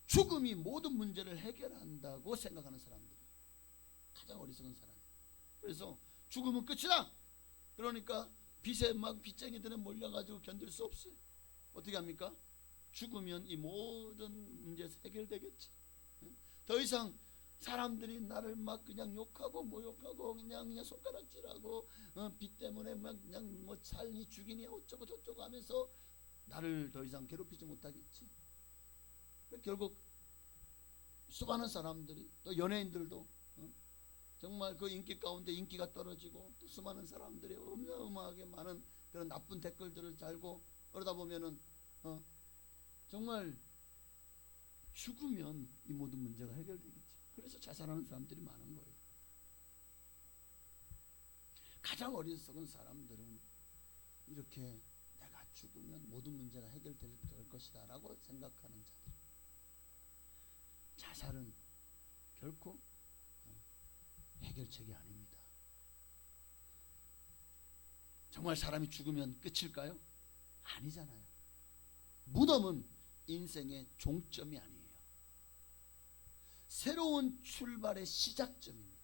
죽음이 모든 문제를 해결한다고 생각하는 사람들이 가장 어리석은 사람. 그래서 죽음은 끝이다. 그러니까 빚에 막 빚쟁이들은 몰려가지고 견딜 수 없어요. 어떻게 합니까? 죽으면 이 모든 문제에서 해결되겠지. 더 이상 사람들이 나를 막 그냥 욕하고 모욕하고 그냥 손가락질하고 빚 때문에 막 그냥 뭐 살니 죽이니 어쩌고 저쩌고 하면서 나를 더 이상 괴롭히지 못하겠지. 결국 수많은 사람들이 또 연예인들도 정말 그 인기 가운데 인기가 떨어지고 또 수많은 사람들이 어마어마하게 많은 그런 나쁜 댓글들을 달고 그러다 보면은 정말 죽으면 이 모든 문제가 해결되겠지. 그래서 자살하는 사람들이 많은 거예요. 가장 어리석은 사람들은 이렇게 내가 죽으면 모든 문제가 해결될 것이다 라고 생각하는 자들. 자살은 결코 해결책이 아닙니다. 정말 사람이 죽으면 끝일까요? 아니잖아요. 무덤은 인생의 종점이 아니에요. 새로운 출발의 시작점입니다.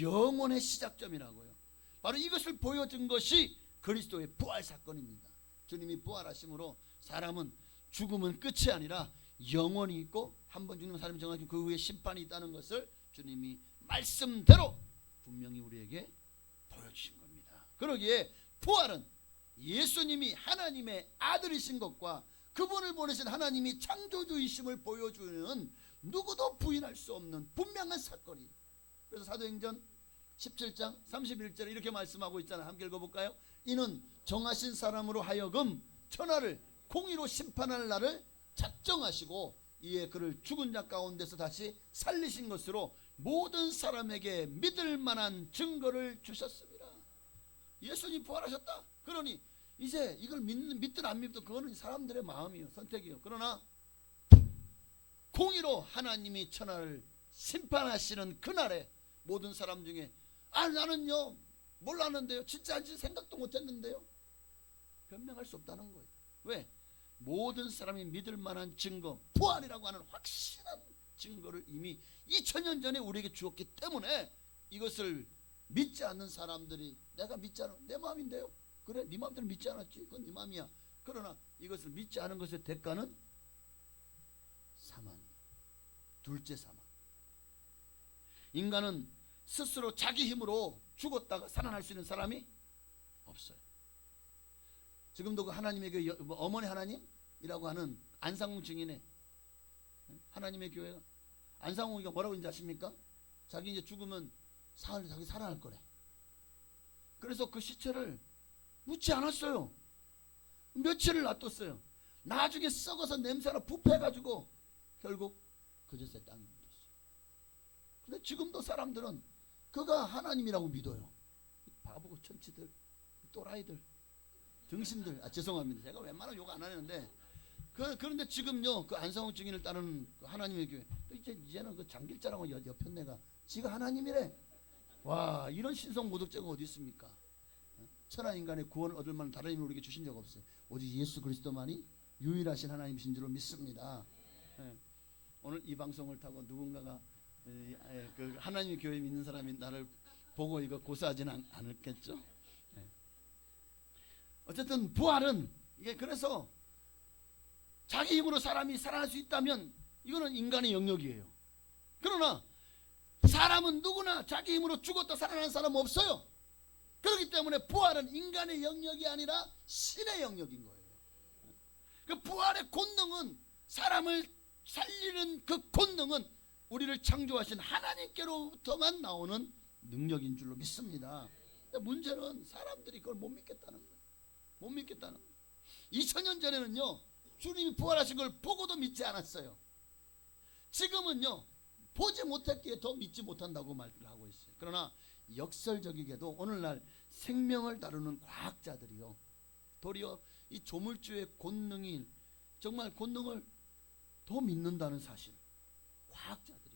영혼의 시작점이라고요. 바로 이것을 보여준 것이 그리스도의 부활 사건입니다. 주님이 부활하심으로 사람은 죽음은 끝이 아니라 영원히 있고 한 번 죽는 사람이 정확히 그 후에 심판이 있다는 것을 주님이 말씀대로 분명히 우리에게 보여주신 겁니다. 그러기에 부활은 예수님이 하나님의 아들이신 것과 그분을 보내신 하나님이 창조주이심을 보여주는 누구도 부인할 수 없는 분명한 사건이에요. 그래서 사도행전 17장 31절에 이렇게 말씀하고 있잖아요. 함께 읽어볼까요? 이는 정하신 사람으로 하여금 천하를 공의로 심판할 날을 작정하시고 이에 그를 죽은 자 가운데서 다시 살리신 것으로 모든 사람에게 믿을 만한 증거를 주셨습니다. 예수님 부활하셨다. 그러니 이제 이걸 믿든 안 믿든 그거는 사람들의 마음이에요. 선택이에요. 그러나 공의로 하나님이 천하를 심판하시는 그날에 모든 사람 중에 나는요 몰랐는데요, 진짜 아직 생각도 못했는데요, 변명할 수 없다는 거예요. 왜? 모든 사람이 믿을 만한 증거, 부활이라고 하는 확실한 증거를 이미 2000년 전에 우리에게 주었기 때문에 이것을 믿지 않는 사람들이 내가 믿지 않은 내 마음인데요, 그래 네 마음대로 믿지 않았지, 그건 네 마음이야. 그러나 이것을 믿지 않은 것의 대가는 사망이에요. 둘째 사망. 인간은 스스로 자기 힘으로 죽었다가 살아날 수 있는 사람이 없어요. 지금도 그 하나님의 교회 어머니 하나님이라고 하는 안상홍 증인의 하나님의 교회가 안상홍이가 뭐라고 했는지 아십니까? 자기 이제 죽으면 자기 살아날 거래. 그래서 그 시체를 묻지 않았어요. 며칠을 놔뒀어요. 나중에 썩어서 냄새나 부패해가지고 결국 그제서야 땅에 묻었어요. 근데 지금도 사람들은 그가 하나님이라고 믿어요. 바보 천치들, 또라이들, 등신들. 죄송합니다. 제가 웬만하면 욕 안 하는데 그런데 지금요 그 안상홍 증인을 따르는 그 하나님의 교회 이제는 그 장길자라고 여편네가 지가 하나님이래. 와, 이런 신성 모독죄가 어디 있습니까? 천하 인간의 구원을 얻을 만한 다른 힘을 우리에게 주신 적 없어요. 오직 예수 그리스도만이 유일하신 하나님이신 줄로 믿습니다. 오늘 이 방송을 타고 누군가가 그 하나님의 교회 믿는 사람이 나를 보고 이거 고소하지는 않겠죠? 어쨌든 부활은 이게 그래서 자기 힘으로 사람이 살아날 수 있다면 이거는 인간의 영역이에요. 그러나 사람은 누구나 자기 힘으로 죽었다 살아난 사람 없어요. 그렇기 때문에 부활은 인간의 영역이 아니라 신의 영역인 거예요. 그 부활의 본능은, 사람을 살리는 그 본능은 우리를 창조하신 하나님께로부터만 나오는 능력인 줄로 믿습니다. 문제는 사람들이 그걸 못 믿겠다는 거예요. 못 믿겠다는 거예요. 2000년 전에는요, 주님이 부활하신 걸 보고도 믿지 않았어요. 지금은요, 보지 못했기에 더 믿지 못한다고 말을 하고 있어요. 그러나 역설적이게도 오늘날 생명을 다루는 과학자들이요, 도리어 이 조물주의 본능이 정말 본능을 더 믿는다는 사실. 과학자들이,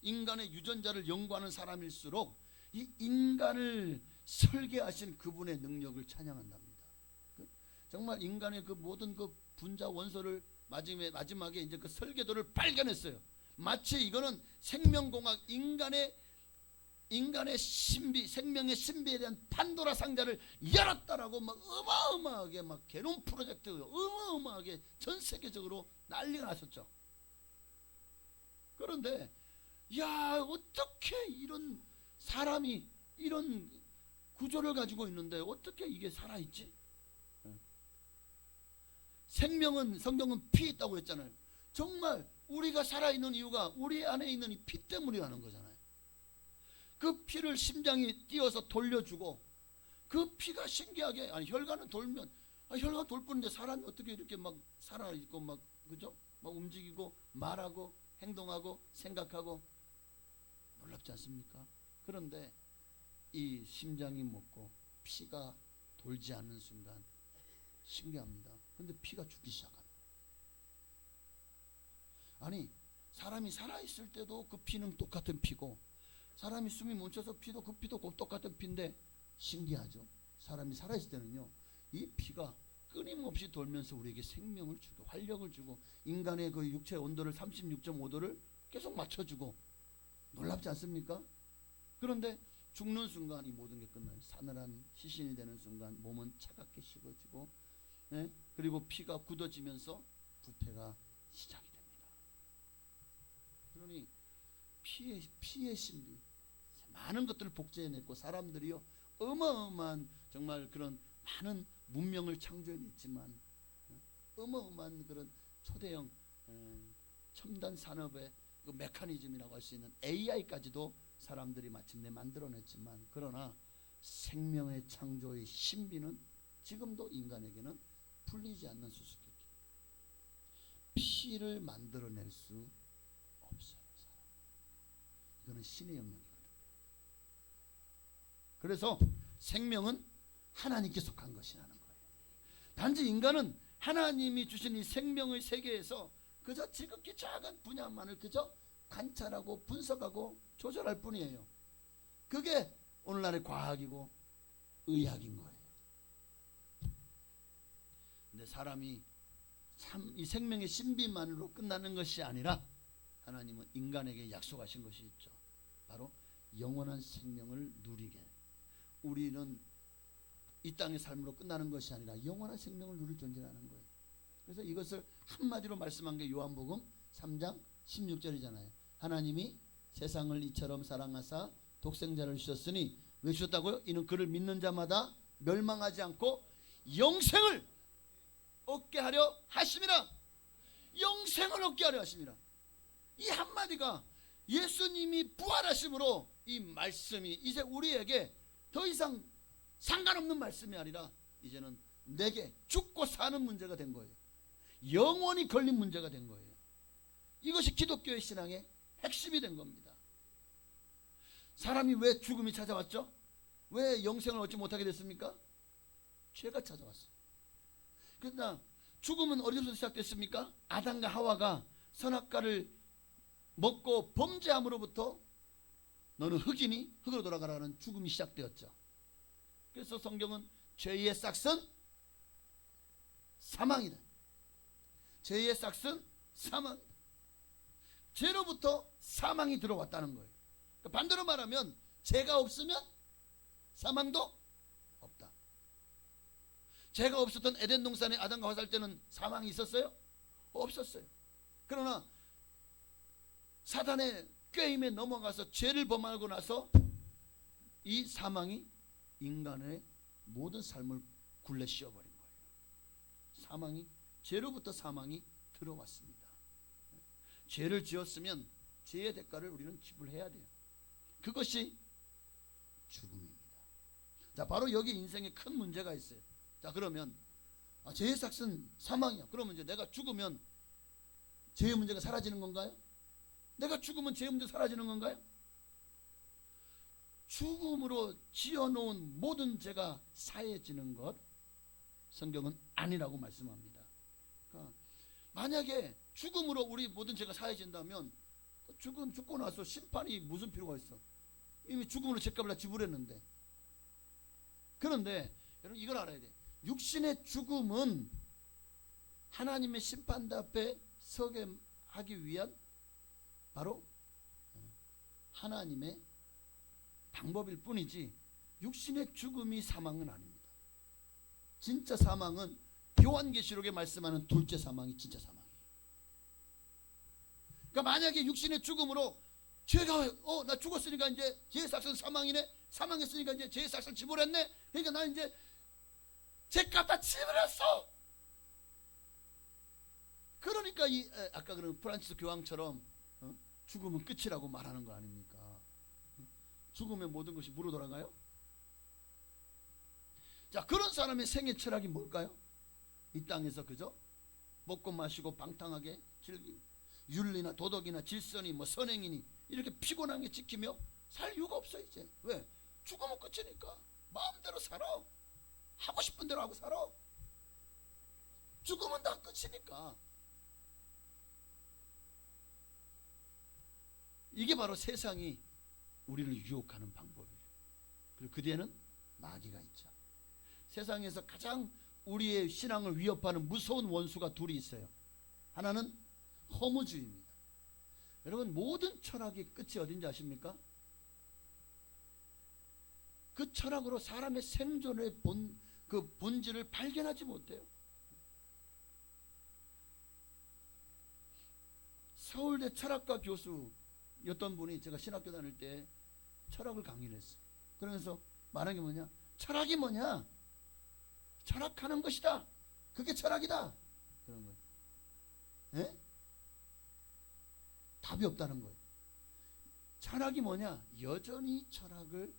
인간의 유전자를 연구하는 사람일수록 이 인간을 설계하신 그분의 능력을 찬양한답니다. 정말 인간의 그 모든 그 분자 원소를 마지막에 이제 그 설계도를 발견했어요. 마치 이거는 생명공학, 인간의 신비, 생명의 신비에 대한 판도라 상자를 열었다라고 막 어마어마하게 막 개론 프로젝트 어마어마하게 전 세계적으로 난리가 났었죠. 그런데 야, 어떻게 이런 사람이 이런 구조를 가지고 있는데 어떻게 이게 살아있지? 생명은, 성경은 피 있다고 했잖아요. 정말 우리가 살아있는 이유가 우리 안에 있는 이 피 때문이라는 거잖아요. 그 피를 심장이 띄어서 돌려주고, 그 피가 신기하게, 아니 혈관은 돌면, 혈관 돌 뿐인데 사람이 어떻게 이렇게 막 살아있고 막, 그죠? 막 움직이고 말하고 행동하고 생각하고, 놀랍지 않습니까? 그런데 이 심장이 멎고 피가 돌지 않는 순간 신기합니다. 그런데 피가 죽기 시작합니다. 아니, 사람이 살아있을 때도 그 피는 똑같은 피고, 사람이 숨이 멈춰서 피도 그 피도 똑같은 피인데 신기하죠. 사람이 살아있을 때는요, 이 피가 끊임없이 돌면서 우리에게 생명을 주고 활력을 주고, 인간의 그 육체의 온도를 36.5도를 계속 맞춰주고, 놀랍지 않습니까? 그런데 죽는 순간 이 모든 게 끝나요. 사늘한 시신이 되는 순간 몸은 차갑게 식어지고, 그리고 피가 굳어지면서 부패가 시작이 됩니다. 그러니 피의 신비, 많은 것들을 복제해냈고, 사람들이요 어마어마한 정말 그런 많은 문명을 창조해냈지만, 어마어마한 그런 초대형 첨단 산업의 그 메커니즘이라고 할 수 있는 AI까지도 사람들이 마침내 만들어냈지만, 그러나 생명의 창조의 신비는 지금도 인간에게는 풀리지 않는 수수께끼. 피를 만들어낼 수 없어요. 이거는 신의 영역이거든요. 그래서 생명은 하나님께 속한 것이라는 거예요. 단지 인간은 하나님이 주신 이 생명의 세계에서 그저 지극히 작은 분야만을 그저 관찰하고 분석하고 조절할 뿐이에요. 그게 오늘날의 과학이고 의학인 거예요. 근데 사람이 참 이 생명의 신비만으로 끝나는 것이 아니라, 하나님은 인간에게 약속하신 것이 있죠. 바로 영원한 생명을 누리게. 우리는 이 땅의 삶으로 끝나는 것이 아니라 영원한 생명을 누릴 존재라는 거예요. 그래서 이것을 한마디로 말씀한 게 요한복음 3장 16절이잖아요. 하나님이 세상을 이처럼 사랑하사 독생자를 주셨으니, 왜 주셨다고요? 이는 그를 믿는 자마다 멸망하지 않고 영생을 얻게 하려 하심이라. 영생을 얻게 하려 하심이라. 이 한마디가 예수님이 부활하심으로 이 말씀이 이제 우리에게 더 이상 상관없는 말씀이 아니라 이제는 내게 죽고 사는 문제가 된 거예요. 영원히 걸린 문제가 된 거예요. 이것이 기독교의 신앙의 핵심이 된 겁니다. 사람이 왜 죽음이 찾아왔죠? 왜 영생을 얻지 못하게 됐습니까? 죄가 찾아왔어요. 그러나 죽음은 어디서부터 시작됐습니까? 아담과 하와가 선악과를 먹고 범죄함으로부터 너는 흑이니 흑으로 돌아가라는 죽음이 시작되었죠. 그래서 성경은 죄의 싹은 사망이다. 죄의 싹은 사망. 죄로부터 사망이 들어왔다는 거예요. 그러니까 반대로 말하면 죄가 없으면 사망도 없다. 죄가 없었던 에덴 동산에 아담과 하와 살 때는 사망이 있었어요? 없었어요. 그러나 사단의 꾀임에 넘어가서 죄를 범하고 나서 이 사망이 인간의 모든 삶을 굴레 씌워버린 거예요. 사망이, 죄로부터 사망이 들어왔습니다. 죄를 지었으면 죄의 대가를 우리는 지불해야 돼요. 그것이 죽음입니다. 자, 바로 여기 인생에 큰 문제가 있어요. 자, 그러면 죄의 삭은 사망이야. 그러면 이제 내가 죽으면 죄의 문제가 사라지는 건가요? 내가 죽으면 죄의 문제 사라지는 건가요? 죽음으로 지어놓은 모든 죄가 사해지는 것, 성경은 아니라고 말씀합니다. 그러니까 만약에 죽음으로 우리 모든 죄가 사해진다면 죽고 나서 심판이 무슨 필요가 있어? 이미 죽음으로 죄값을 다 지불했는데. 그런데 여러분 이걸 알아야 돼. 육신의 죽음은 하나님의 심판대 앞에 서게 하기 위한 바로 하나님의 방법일 뿐이지 육신의 죽음이 사망은 아닙니다. 진짜 사망은 요한계시록에 말씀하는 둘째 사망이 진짜 사망이에요. 그러니까 만약에 육신의 죽음으로 죄가 나 죽었으니까 이제 죄의 삭은 사망이네. 사망했으니까 이제 죄의 삭을 지불했네. 그러니까 나 이제 죄값 다 지불했어. 그러니까 이 아까 그런 프란치스 교황처럼 죽음은 끝이라고 말하는 거 아닙니까? 죽으면 모든 것이 무로 돌아가요? 자, 그런 사람의 생애 철학이 뭘까요? 이 땅에서 그저 먹고 마시고 방탕하게 즐기고 윤리나 도덕이나 질서니 뭐 선행이니 이렇게 피곤하게 지키며 살 이유가 없어. 이제 왜? 죽으면 끝이니까 마음대로 살아. 하고 싶은 대로 하고 살아. 죽으면 다 끝이니까. 이게 바로 세상이 우리를 유혹하는 방법이에요. 그리고 그 뒤에는 마귀가 있죠. 세상에서 가장 우리의 신앙을 위협하는 무서운 원수가 둘이 있어요. 하나는 허무주의입니다. 여러분 모든 철학의 끝이 어딘지 아십니까? 그 철학으로 사람의 생존의 그 본질을 발견하지 못해요. 서울대 철학과 교수였던 분이 제가 신학교 다닐 때 철학을 강의를 했어요. 그러면서 말한 게 뭐냐? 철학이 뭐냐? 철학하는 것이다. 그게 철학이다. 그런 거예요. 예? 답이 없다는 거예요. 철학이 뭐냐? 여전히 철학을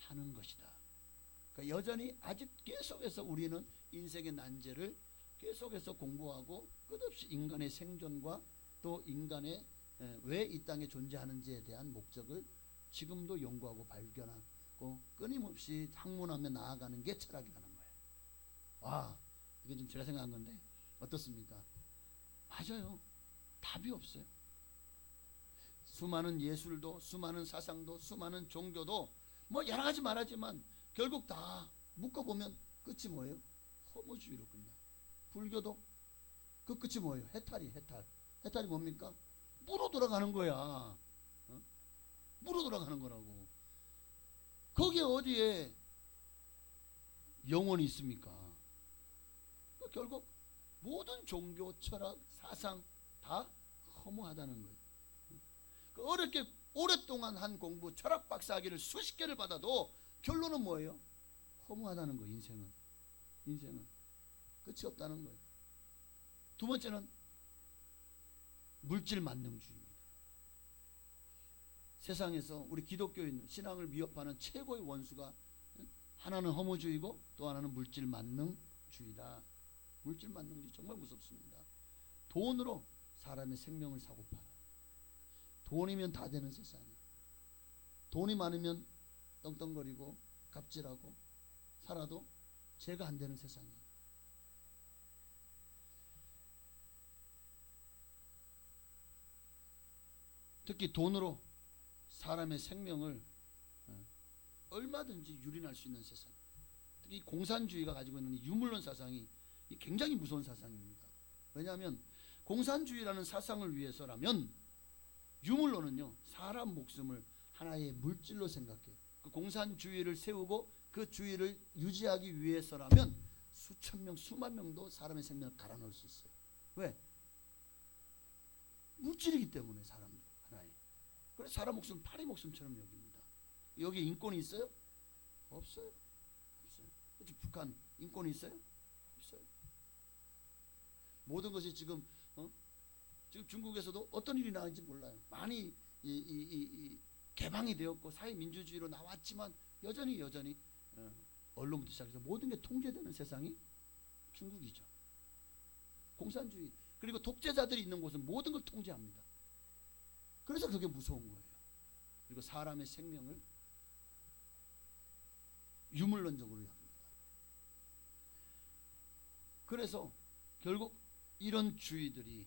하는 것이다. 그러니까 여전히 아직 계속해서 우리는 인생의 난제를 계속해서 공부하고 끝없이 인간의 생존과 또 인간의 왜 이 땅에 존재하는지에 대한 목적을 지금도 연구하고 발견하고 끊임없이 학문하며 나아가는 게 철학이라는 거예요. 와, 이게 지금 제가 생각한 건데 어떻습니까? 맞아요. 답이 없어요. 수많은 예술도 수많은 사상도 수많은 종교도 뭐 여러 가지 말하지만 결국 다 묶어보면 끝이 뭐예요? 허무주의로 끝나. 불교도 그 끝이 뭐예요? 해탈이 해탈. 해탈이 뭡니까? 무로 돌아가는 거야. 무로 돌아가는 거라고. 거기에 어디에 영혼이 있습니까? 그러니까 결국 모든 종교, 철학, 사상 다 허무하다는 거예요. 어렵게 오랫동안 한 공부, 철학 박사학위를 수십 개를 받아도 결론은 뭐예요? 허무하다는 거예요. 인생은 끝이 없다는 거예요. 두 번째는 물질 만능주의입니다. 세상에서 우리 기독교인 신앙을 위협하는 최고의 원수가 하나는 허무주의고 또 하나는 물질 만능주의다. 물질 만능주의 정말 무섭습니다. 돈으로 사람의 생명을 사고 팔아. 돈이면 다 되는 세상이에요. 돈이 많으면 떵떵거리고 갑질하고 살아도 죄가 안 되는 세상이에요. 특히 돈으로 사람의 생명을 얼마든지 유린할 수 있는 세상. 특히 공산주의가 가지고 있는 유물론 사상이 굉장히 무서운 사상입니다. 왜냐하면 공산주의라는 사상을 위해서라면 유물론은요 사람 목숨을 하나의 물질로 생각해요. 그 공산주의를 세우고 그 주의를 유지하기 위해서라면 수천 명, 수만 명도 사람의 생명을 갈아 넣을 수 있어요. 왜? 물질이기 때문에 사람도 하나의. 그래서 사람 목숨 파리 목숨처럼 여깁니다. 여기 인권이 있어요? 없어요. 북한 인권이 있어요? 있어요. 모든 것이 지금 지금 중국에서도 어떤 일이 나는지 몰라요. 많이 개방이 되었고 사회민주주의로 나왔지만 여전히 언론부터 시작해서 모든 게 통제되는 세상이 중국이죠. 공산주의 그리고 독재자들이 있는 곳은 모든 걸 통제합니다. 그래서 그게 무서운 거예요. 그리고 사람의 생명을 유물론적으로 합니다. 그래서 결국 이런 주의들이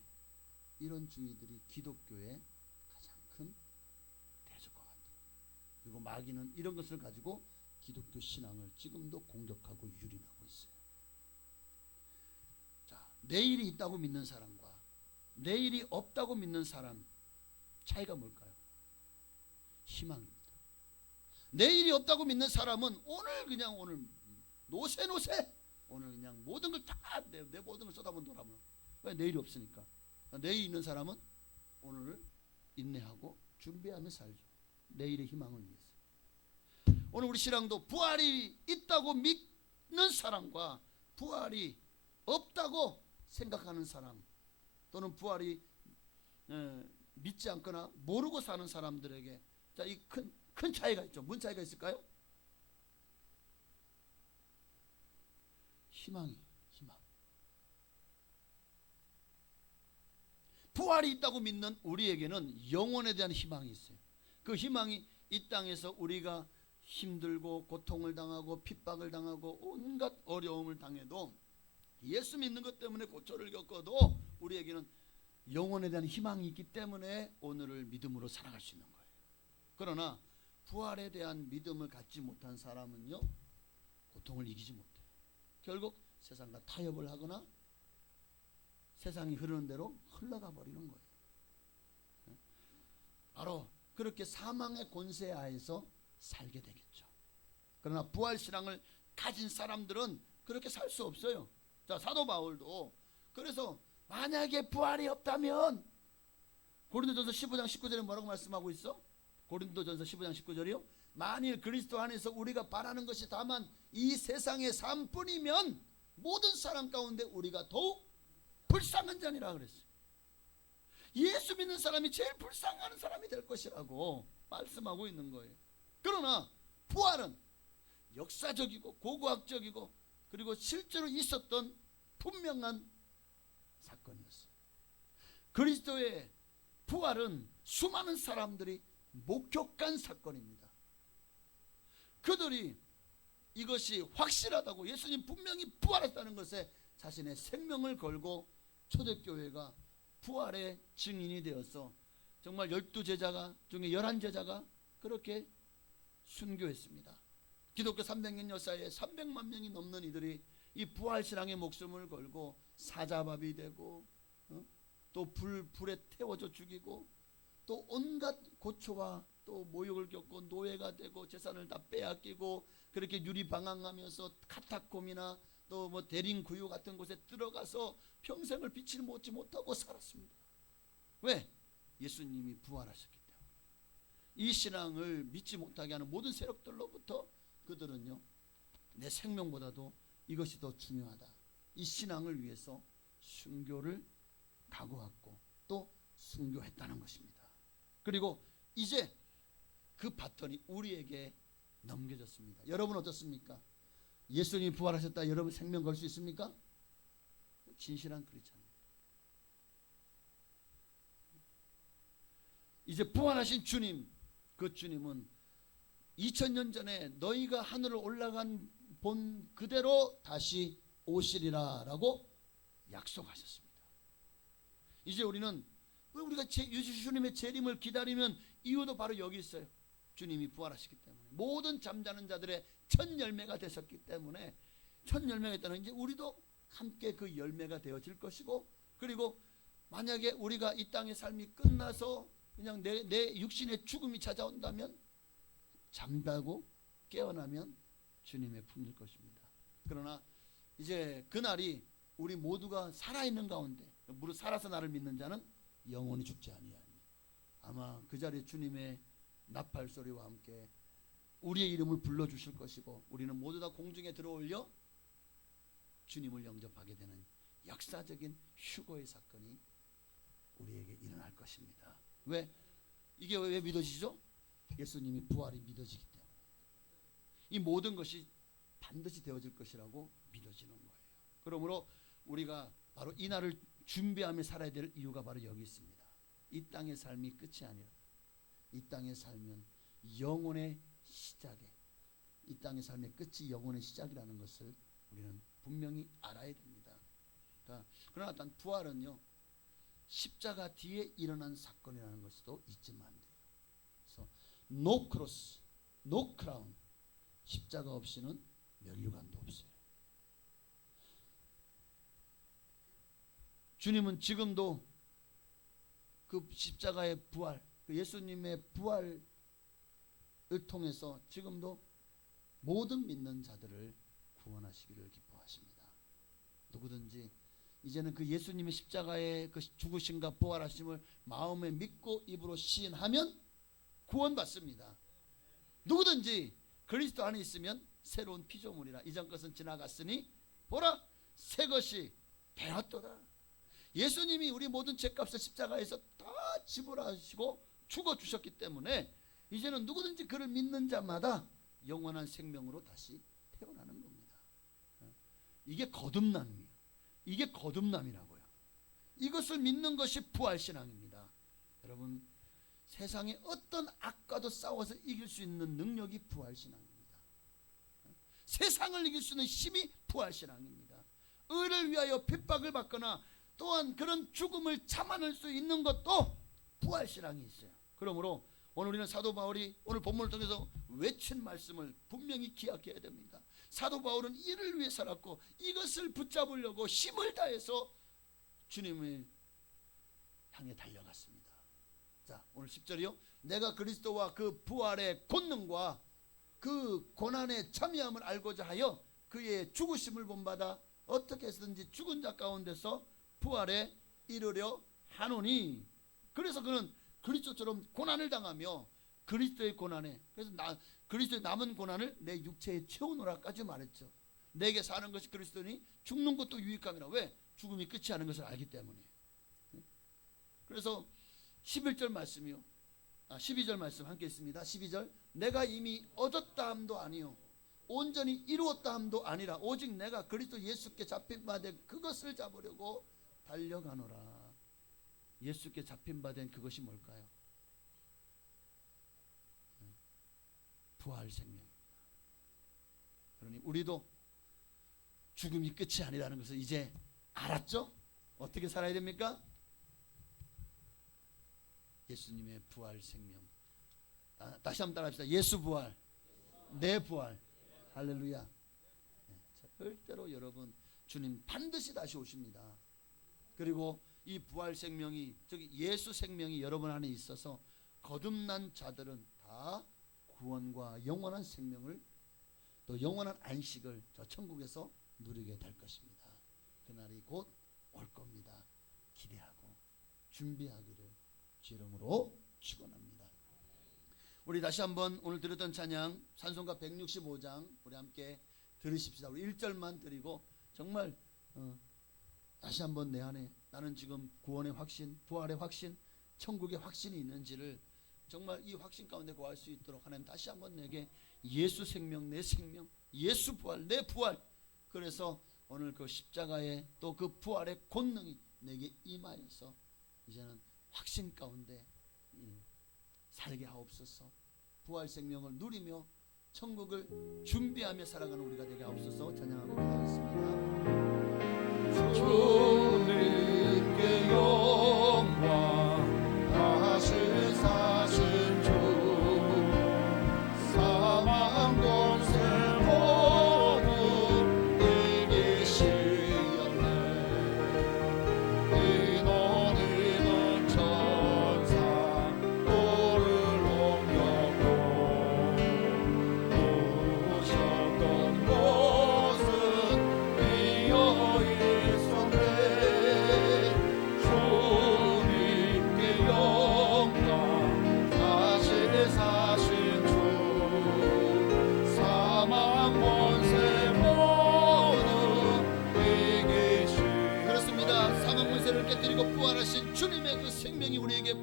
기독교의 가장 큰 대적과 같아요. 그리고 마귀는 이런 것을 가지고 기독교 신앙을 지금도 공격하고 유린하고 있어요. 자, 내일이 있다고 믿는 사람과 내일이 없다고 믿는 사람 차이가 뭘까요? 희망입니다. 내일이 없다고 믿는 사람은 오늘 노세 오늘 그냥 모든 걸 다 내 모든 걸 쏟아본 돌아보는. 왜? 내일이 없으니까. 내일 있는 사람은 오늘을 인내하고 준비하며 살죠. 내일의 희망을 위해서. 오늘 우리 신앙도 부활이 있다고 믿는 사람과 부활이 없다고 생각하는 사람 또는 부활이 믿지 않거나 모르고 사는 사람들에게 자, 이 큰 차이가 있죠. 뭔 차이가 있을까요? 희망. 부활이 있다고 믿는 우리에게는 영혼에 대한 희망이 있어요. 그 희망이 이 땅에서 우리가 힘들고 고통을 당하고 핍박을 당하고 온갖 어려움을 당해도 예수 믿는 것 때문에 고초를 겪어도 우리에게는 영혼에 대한 희망이 있기 때문에 오늘을 믿음으로 살아갈 수 있는 거예요. 그러나 부활에 대한 믿음을 갖지 못한 사람은요, 고통을 이기지 못해요. 결국 세상과 타협을 하거나 세상이 흐르는 대로 흘러가 버리는 거예요. 바로 그렇게 사망의 권세 하에서 살게 되겠죠. 그러나 부활 신앙을 가진 사람들은 그렇게 살 수 없어요. 자, 사도 바울도 그래서 만약에 부활이 없다면 고린도전서 15장 19절에 뭐라고 말씀하고 있어? 고린도전서 15장 19절이요. 만일 그리스도 안에서 우리가 바라는 것이 다만 이 세상의 삶뿐이면 모든 사람 가운데 우리가 더욱 불쌍한 자니라 그랬어요. 예수 믿는 사람이 제일 불쌍한 사람이 될 것이라고 말씀하고 있는 거예요. 그러나 부활은 역사적이고 고고학적이고 그리고 실제로 있었던 분명한 사건이었어요. 그리스도의 부활은 수많은 사람들이 목격한 사건입니다. 그들이 이것이 확실하다고 예수님 분명히 부활했다는 것에 자신의 생명을 걸고 초대교회가 부활의 증인이 되어서 정말 12제자가 중에 11제자가 그렇게 순교했습니다. 기독교 300년 역사에 300만 명이 넘는 이들이 이 부활신앙의 목숨을 걸고 사자밥이 되고 또 불에 태워져 죽이고 또 온갖 고초와 또 모욕을 겪고 노예가 되고 재산을 다 빼앗기고 그렇게 유리방황하면서 카타콤이나 또 뭐 대림구유 같은 곳에 들어가서 평생을 빛을 보지 못하고 살았습니다. 왜? 예수님이 부활하셨기 때문에. 이 신앙을 믿지 못하게 하는 모든 세력들로부터 그들은요, 내 생명보다도 이것이 더 중요하다. 이 신앙을 위해서 순교를 각오했고 또 순교했다는 것입니다. 그리고 이제 그 바톤이 우리에게 넘겨졌습니다. 여러분 어떻습니까? 예수님이 부활하셨다. 여러분 생명 걸 수 있습니까? 진실한 크리스찬. 이제 부활하신 주님, 그 주님은 2000년 전에 너희가 하늘을 올라간 본 그대로 다시 오시리라 라고 약속하셨습니다. 이제 우리는 왜 우리가 주님의 재림을 기다리면 이유도 바로 여기 있어요. 주님이 부활하시기 때문에 모든 잠자는 자들의 첫 열매가 되셨기 때문에 첫 열매가 있다는 이제 우리도 함께 그 열매가 되어질 것이고 그리고 만약에 우리가 이 땅의 삶이 끝나서 그냥 내 육신의 죽음이 찾아온다면 잠자고 깨어나면 주님의 품일 것입니다. 그러나 이제 그날이 우리 모두가 살아있는 가운데 무릇 살아서 나를 믿는 자는 영원히 죽지 아니하니 아마 그 자리에 주님의 나팔 소리와 함께 우리의 이름을 불러주실 것이고 우리는 모두 다 공중에 들어올려 주님을 영접하게 되는 역사적인 휴거의 사건이 우리에게 일어날 것입니다. 이게 왜 믿어지죠? 예수님이 부활이 믿어지기 때문에. 이 모든 것이 반드시 되어질 것이라고 믿어지는 거예요. 그러므로 우리가 바로 이 날을 준비하며 살아야 될 이유가 바로 여기 있습니다. 이 땅의 삶이 끝이 아니라 이 땅의 삶은 영혼의 시작에, 이 땅의 삶의 끝이 영혼의 시작이라는 것을 우리는 분명히 알아야 됩니다. 그러나 단 부활은요, 십자가 뒤에 일어난 사건이라는 것도 잊으면 안 돼요. 그래서 no cross, no crown, 십자가 없이는 면류관도 없어요. 주님은 지금도 그 십자가의 부활, 그 예수님의 부활을 통해서 지금도 모든 믿는 자들을 구원하시기를 기뻐하십니다. 누구든지 이제는 그 예수님의 십자가의 그 죽으심과 부활하심을 마음에 믿고 입으로 시인하면 구원받습니다. 누구든지 그리스도 안에 있으면 새로운 피조물이라. 이전 것은 지나갔으니 보라 새 것이 되었도다. 예수님이 우리 모든 죄값을 십자가에서 다 지불하시고 죽어주셨기 때문에 이제는 누구든지 그를 믿는 자마다 영원한 생명으로 다시 태어나는 겁니다. 이게 거듭남이에요. 이게 거듭남이라고요. 이것을 믿는 것이 부활신앙입니다. 여러분, 세상에 어떤 악과도 싸워서 이길 수 있는 능력이 부활신앙입니다. 세상을 이길 수 있는 힘이 부활신앙입니다. 의를 위하여 핍박을 받거나 또한 그런 죽음을 참아낼 수 있는 것도 부활신앙이 있어요. 그러므로 오늘 우리는 사도 바울이 오늘 본문을 통해서 외친 말씀을 분명히 기억해야 됩니다. 사도 바울은 이를 위해 살았고 이것을 붙잡으려고 힘을 다해서 주님을 향해 달려갔습니다. 자, 오늘 10절이요. 내가 그리스도와 그 부활의 권능과 그 고난의 참여함을 알고자 하여 그의 죽으심을 본받아 어떻게 해서든지 죽은 자 가운데서 부활에 이르려 하노니. 그래서 그는 그리스도처럼 고난을 당하며 그리스도의 고난에, 그래서 그리스도의 남은 고난을 내 육체에 채우노라까지 말했죠. 내게 사는 것이 그리스도니 죽는 것도 유익함이라. 왜? 죽음이 끝이 아닌 것을 알기 때문에. 그래서 11절 말씀이요. 12절 말씀 함께 있습니다. 12절. 내가 이미 얻었다 함도 아니요 온전히 이루었다 함도 아니라 오직 내가 그리스도 예수께 잡힌 바 된 그것을 잡으려고 달려가노라. 예수께 잡힌 바 된 그것이 뭘까요? 부활 생명입니다. 그러니 우리도 죽음이 끝이 아니라는 것을 이제 알았죠? 어떻게 살아야 됩니까? 예수님의 부활 생명. 다시 한번 따라합시다. 예수 부활, 내 부활. 할렐루야. 절대로 여러분, 주님 반드시 다시 오십니다. 그리고 이 부활 생명이, 저기 예수 생명이 여러분 안에 있어서 거듭난 자들은 다 구원과 영원한 생명을, 또 영원한 안식을 저 천국에서 누리게 될 것입니다. 그날이 곧 올 겁니다. 기대하고 준비하기를 주 이름으로 축원합니다. 우리 다시 한번 오늘 들었던 찬양 찬송가 165장 우리 함께 들으십시다. 우리 1절만 드리고 정말 다시 한번 내 안에 나는 지금 구원의 확신, 부활의 확신, 천국의 확신이 있는지를 정말 이 확신 가운데 구할 수 있도록 하나님 다시 한번 내게 예수 생명, 내 생명, 예수 부활, 내 부활. 그래서 오늘 그 십자가의 또 그 부활의 권능이 내게 임하여서 이제는 확신 가운데 살게 하옵소서. 부활 생명을 누리며 천국을 준비하며 살아가는 우리가 되게 하옵소서. 찬양하고 기도하겠습니다. 주님께 영광 다시 사신 주 사망 권세 모두 이기시었네. 인원이는 천사 돌을 옮겼고 누우셨던 곳은 비어 있었네.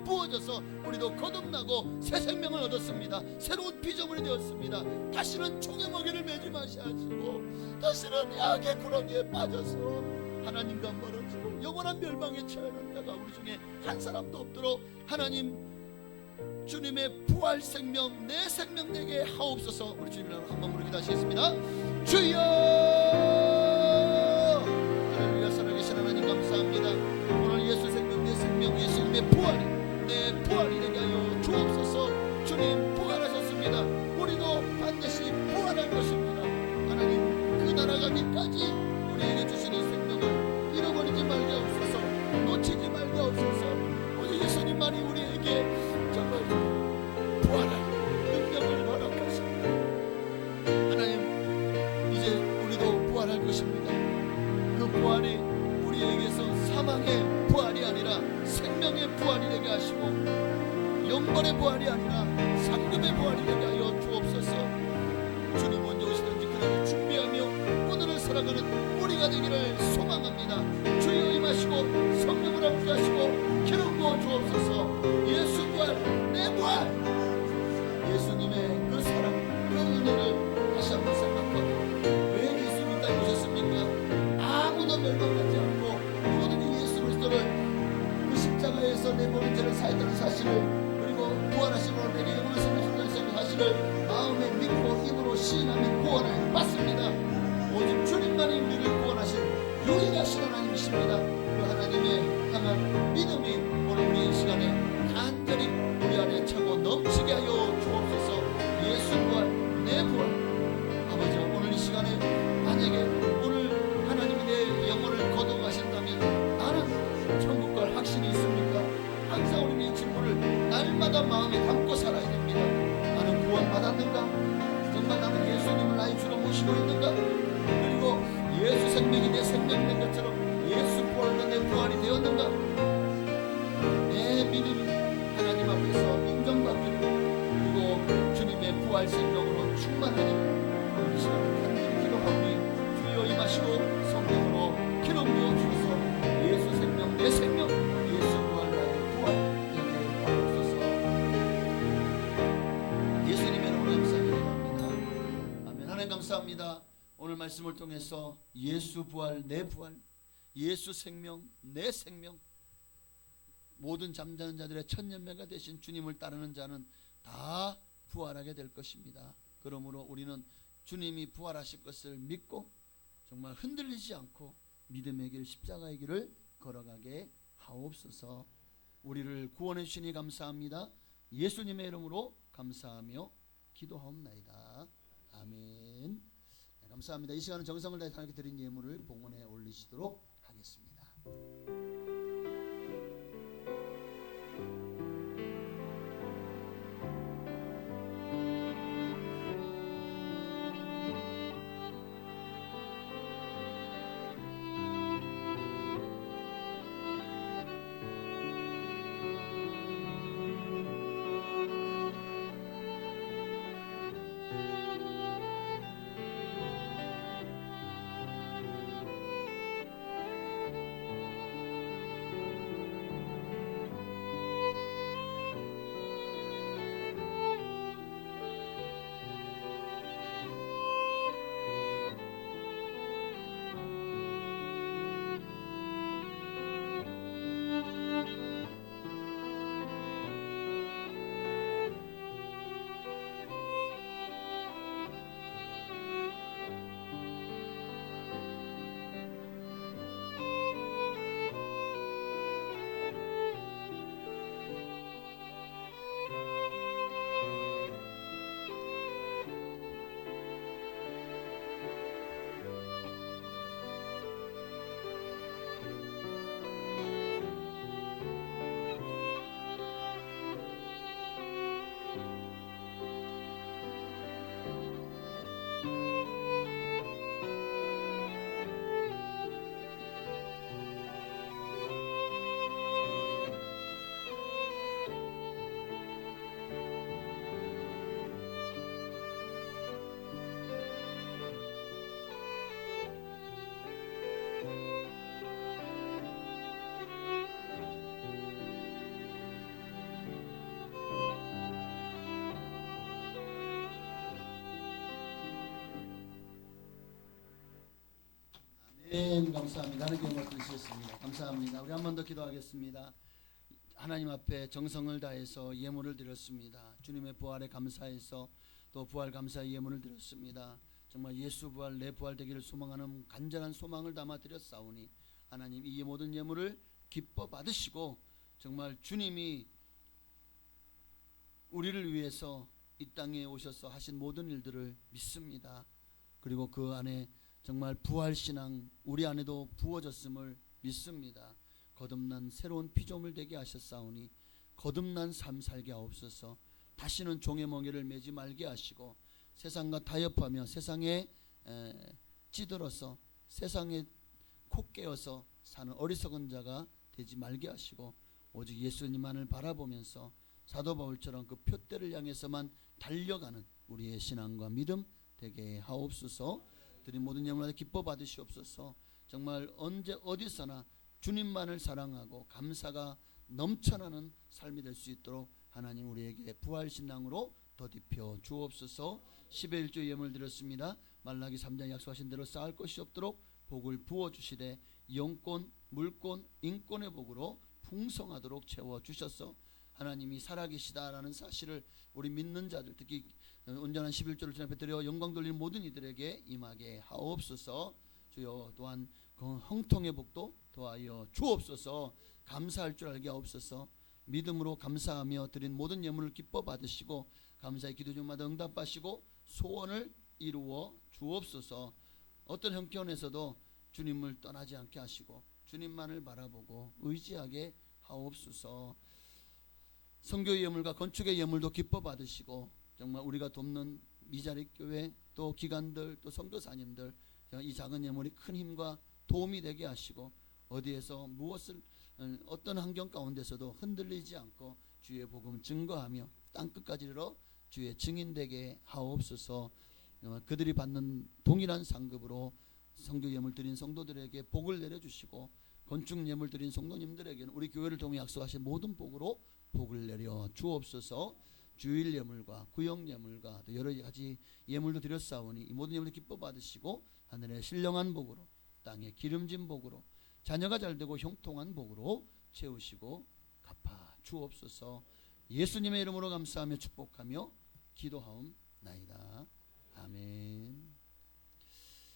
부어져서 우리도 거듭나고 새 생명을 얻었습니다. 새로운 피조물이 되었습니다. 다시는 종의 먹이를 매지 마시고 다시는 약의 구렁이에 빠져서 하나님과 멀어지고 영원한 멸망에 처하는 자가 우리 중에 한 사람도 없도록 하나님 주님의 부활 생명 내 생명 되게 하옵소서. 우리 주님을 한번 부르기 하시겠습니다. 주여 할렐루야. 살아계신 하나님 감사합니다. 오늘 예수 생명 내 생명 예수님의 부활이 내 부활이 되게 하여 주옵소서. 주님 부활하셨습니다. 우리도 반드시 부활할 것입니다. 하나님 그 날아가기까지 우리에게 주신 이 생명을 잃어버리지 말게 하옵소서. 놓치지 말게 하옵소서. 오직 예수님만이 우리에게 정말 부활할 능력을 허락하십니다. 하나님 이제 우리도 부활할 것입니다. 그 부활이 우리에게서 사망의 부활이 아니라 생명의 부활이 되게 하시고 영벌의 부활이 아니라 상급의 부활이 되게 하여 주옵소서. 주님 언제 오시든지 그날을 준비하며 오늘을 살아가는 우리가 되기를 소망합니다. 주여 임하시고 성령을 함께하시고 기름 부어 주옵소서. 예수 부활 내 부활 예수님의 그 사랑 그 은혜를 다시 한번 생각하고 왜 예수님 땅에 오셨습니까? 아무도 멸망하지 않고 누구든지 예수 그리스도를 그 십자가에서 내버린 죄를 사했다는 사실을 그리고 부활하심으로 내게 영원한 생명을 준다는 사실을 마음에 믿고 입으로 시인하면 구원을 받습니다. 오직 주님만이 우리를 구원하실 유일하신 하나님이십니다. 그 하나님의 향한 믿음이 오늘 우리 이 시간에 간절히 우리 안에 차고 넘치게 하여 주옵소서. 예수 부활 내 부활 아버지 오늘 이 시간에 만약에 오늘 하나님이 내 영혼을 거둬가신다면 나는 천국 갈 확신이 있습니까? 항상 우리는 이 질문을 날마다 마음에 담고 살아야 됩니다. 나는 구원 받았는가? 정말 나는 예수님을 나의 주로 모시고 있는가? 그리고 예수 생명이 내 생명이 된 것처럼 예수 부활도 내 부활이 되었는가? 내 믿음이 하나님 앞에서 인정받기를 그리고 주님의 부활 생명으로 충만하니 오늘 이 시간에 간절히 기도하오니 주여 임하시고 성령으로 기름 부어 주셔서 예수 생명 내 생명 예수 부활 나의 부활 되게 하옵소서. 예수님의 이름으로 감사드립니다. 아멘. 하나님 감사합니다. 오늘 말씀을 통해서 예수 부활 내 부활 예수 생명 내 생명 모든 잠자는 자들의 첫 열매가 되신 주님을 따르는 자는 다 부활하게 될 것입니다. 그러므로 우리는 주님이 부활하실 것을 믿고 정말 흔들리지 않고 믿음의 길 십자가의 길을 걸어가게 하옵소서. 우리를 구원해 주시니 감사합니다. 예수님의 이름으로 감사하며 기도하옵나이다. 아멘. 네, 감사합니다. 이 시간은 정성을 다해 하나님께 드린 예물을 봉헌에 올리시도록 하겠습니다. 감사합니다. 하나님께 영광 드리겠습니다. 감사합니다. 우리 한 번 더 기도하겠습니다. 하나님 앞에 정성을 다해서 예물을 드렸습니다. 주님의 부활에 감사해서 또 부활 감사의 예물을 드렸습니다. 정말 예수 부활 내 부활 되기를 소망하는 간절한 소망을 담아 드렸사오니 하나님 이 모든 예물을 기뻐 받으시고 정말 주님이 우리를 위해서 이 땅에 오셔서 하신 모든 일들을 믿습니다. 그리고 그 안에 정말 부활신앙 우리 안에도 부어졌음을 믿습니다. 거듭난 새로운 피조물 되게 하셨사오니 거듭난 삶 살게 하옵소서. 다시는 종의 멍에를 매지 말게 하시고 세상과 타협하며 세상에 찌들어서 세상에 코 깨어서 사는 어리석은 자가 되지 말게 하시고 오직 예수님만을 바라보면서 사도 바울처럼 그 표대를 향해서만 달려가는 우리의 신앙과 믿음 되게 하옵소서. 드린 모든 영광을 기뻐 받으시옵소서. 정말 언제 어디서나 주님만을 사랑하고 감사가 넘쳐나는 삶이 될 수 있도록 하나님 우리에게 부활신앙으로 더딥혀 주옵소서. 10의 1조 예물 드렸습니다. 말라기 3장 약속하신 대로 쌓을 것이 없도록 복을 부어주시되 영권 물권 인권의 복으로 풍성하도록 채워주셔서 하나님이 살아계시다라는 사실을 우리 믿는 자들 특히 온전한 11조를 주님 앞에 드려 영광 돌리는 모든 이들에게 임하게 하옵소서. 주여 또한 그 형통의 복도 더하여 주옵소서. 감사할 줄 알게 하옵소서. 믿음으로 감사하며 드린 모든 예물을 기뻐 받으시고 감사의 기도 중마다 응답하시고 소원을 이루어 주옵소서. 어떤 형편에서도 주님을 떠나지 않게 하시고 주님만을 바라보고 의지하게 하옵소서. 선교의 예물과 건축의 예물도 기뻐 받으시고 정말 우리가 돕는 미자립 교회 또 기관들 또 선교사님들 이 작은 예물이 큰 힘과 도움이 되게 하시고 어디에서 무엇을 어떤 환경 가운데서도 흔들리지 않고 주의 복음 증거하며 땅끝까지 이르러 주의 증인 되게 하옵소서. 그들이 받는 동일한 상급으로 선교 예물 드린 성도들에게 복을 내려주시고 건축 예물 드린 성도님들에게는 우리 교회를 통해 약속하신 모든 복으로 복을 내려 주옵소서. 주일 예물과 구역 예물과 또 여러 가지 예물도 드렸사오니 이 모든 예물을 기뻐 받으시고 하늘의 신령한 복으로 땅의 기름진 복으로 자녀가 잘되고 형통한 복으로 채우시고 갚아 주옵소서. 예수님의 이름으로 감사하며 축복하며 기도하옵나이다. 아멘.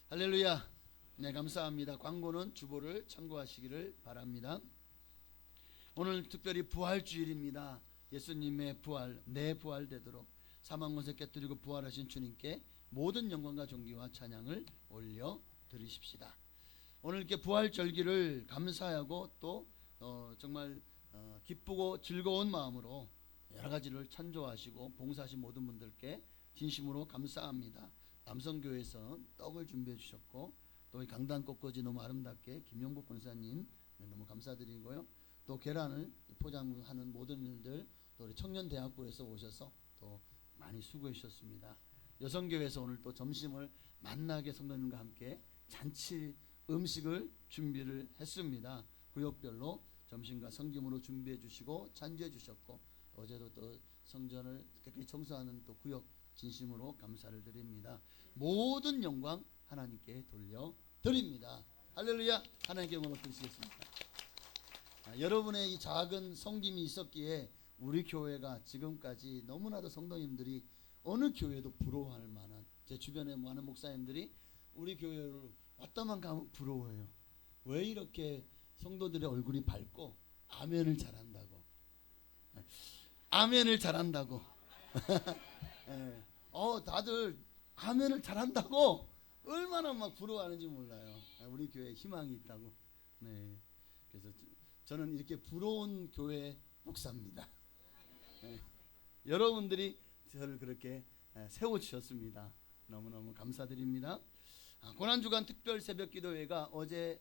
할렐루야. 네, 감사합니다. 광고는 주보를 참고하시기를 바랍니다. 오늘 특별히 부활주일입니다. 예수님의 부활, 내 부활 되도록 사망권세 깨뜨리고 부활하신 주님께 모든 영광과 존귀와 찬양을 올려 드리십시다. 오늘 이렇게 부활절기를 감사하고 또 정말 기쁘고 즐거운 마음으로 여러 가지를 찬조하시고 봉사하신 모든 분들께 진심으로 감사합니다. 남성교회에서 떡을 준비해 주셨고 또 이 강단 꽃꽂이 너무 아름답게 김용복 권사님 너무 감사드리고요. 또 계란을 포장하는 모든 일들 또 우리 청년대학부에서 오셔서 또 많이 수고해 주셨습니다. 여성교회에서 오늘 또 점심을 만나게 성도님과 함께 잔치 음식을 준비를 했습니다. 구역별로 점심과 성김으로 준비해 주시고 찬조해 주셨고 어제도 또 성전을 깨끗이 청소하는 또 구역 진심으로 감사를 드립니다. 모든 영광 하나님께 돌려 드립니다. 할렐루야. 하나님께 영광을 드리겠습니다. 여러분의 이 작은 섬김이 있었기에 우리 교회가 지금까지 너무나도 성도님들이 어느 교회도 부러워할 만한 제 주변에 많은 목사님들이 우리 교회를 왔다만 가면 부러워해요. 왜 이렇게 성도들의 얼굴이 밝고 아멘을 잘한다고 아멘을 잘한다고 네. 다들 아멘을 잘한다고 얼마나 막 부러워하는지 몰라요. 우리 교회에 희망이 있다고. 네. 그래서 저는 이렇게 부러운 교회 목사입니다. 네. 여러분들이 저를 그렇게 세워주셨습니다. 너무너무 감사드립니다. 고난주간 특별 새벽기도회가 어제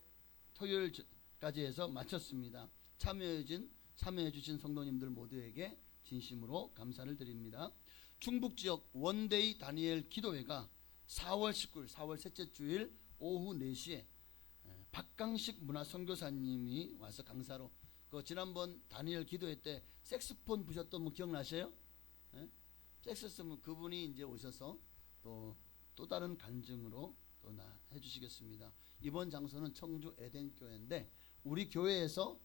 토요일까지 해서 마쳤습니다. 참여해주신 성도님들 모두에게 진심으로 감사를 드립니다. 충북지역 원데이 다니엘 기도회가 4월 19일 4월 셋째 주일 오후 4시에 박강식 문화선교사님이 와서 강사로 지난번 다니엘 기도회 때 색스폰 부셨던 분 기억나세요? 네? 색스폰 그분이 이제 오셔서 또 다른 간증으로 또 해주시겠습니다. 이번 장소는 청주 에덴교회인데 우리 교회에서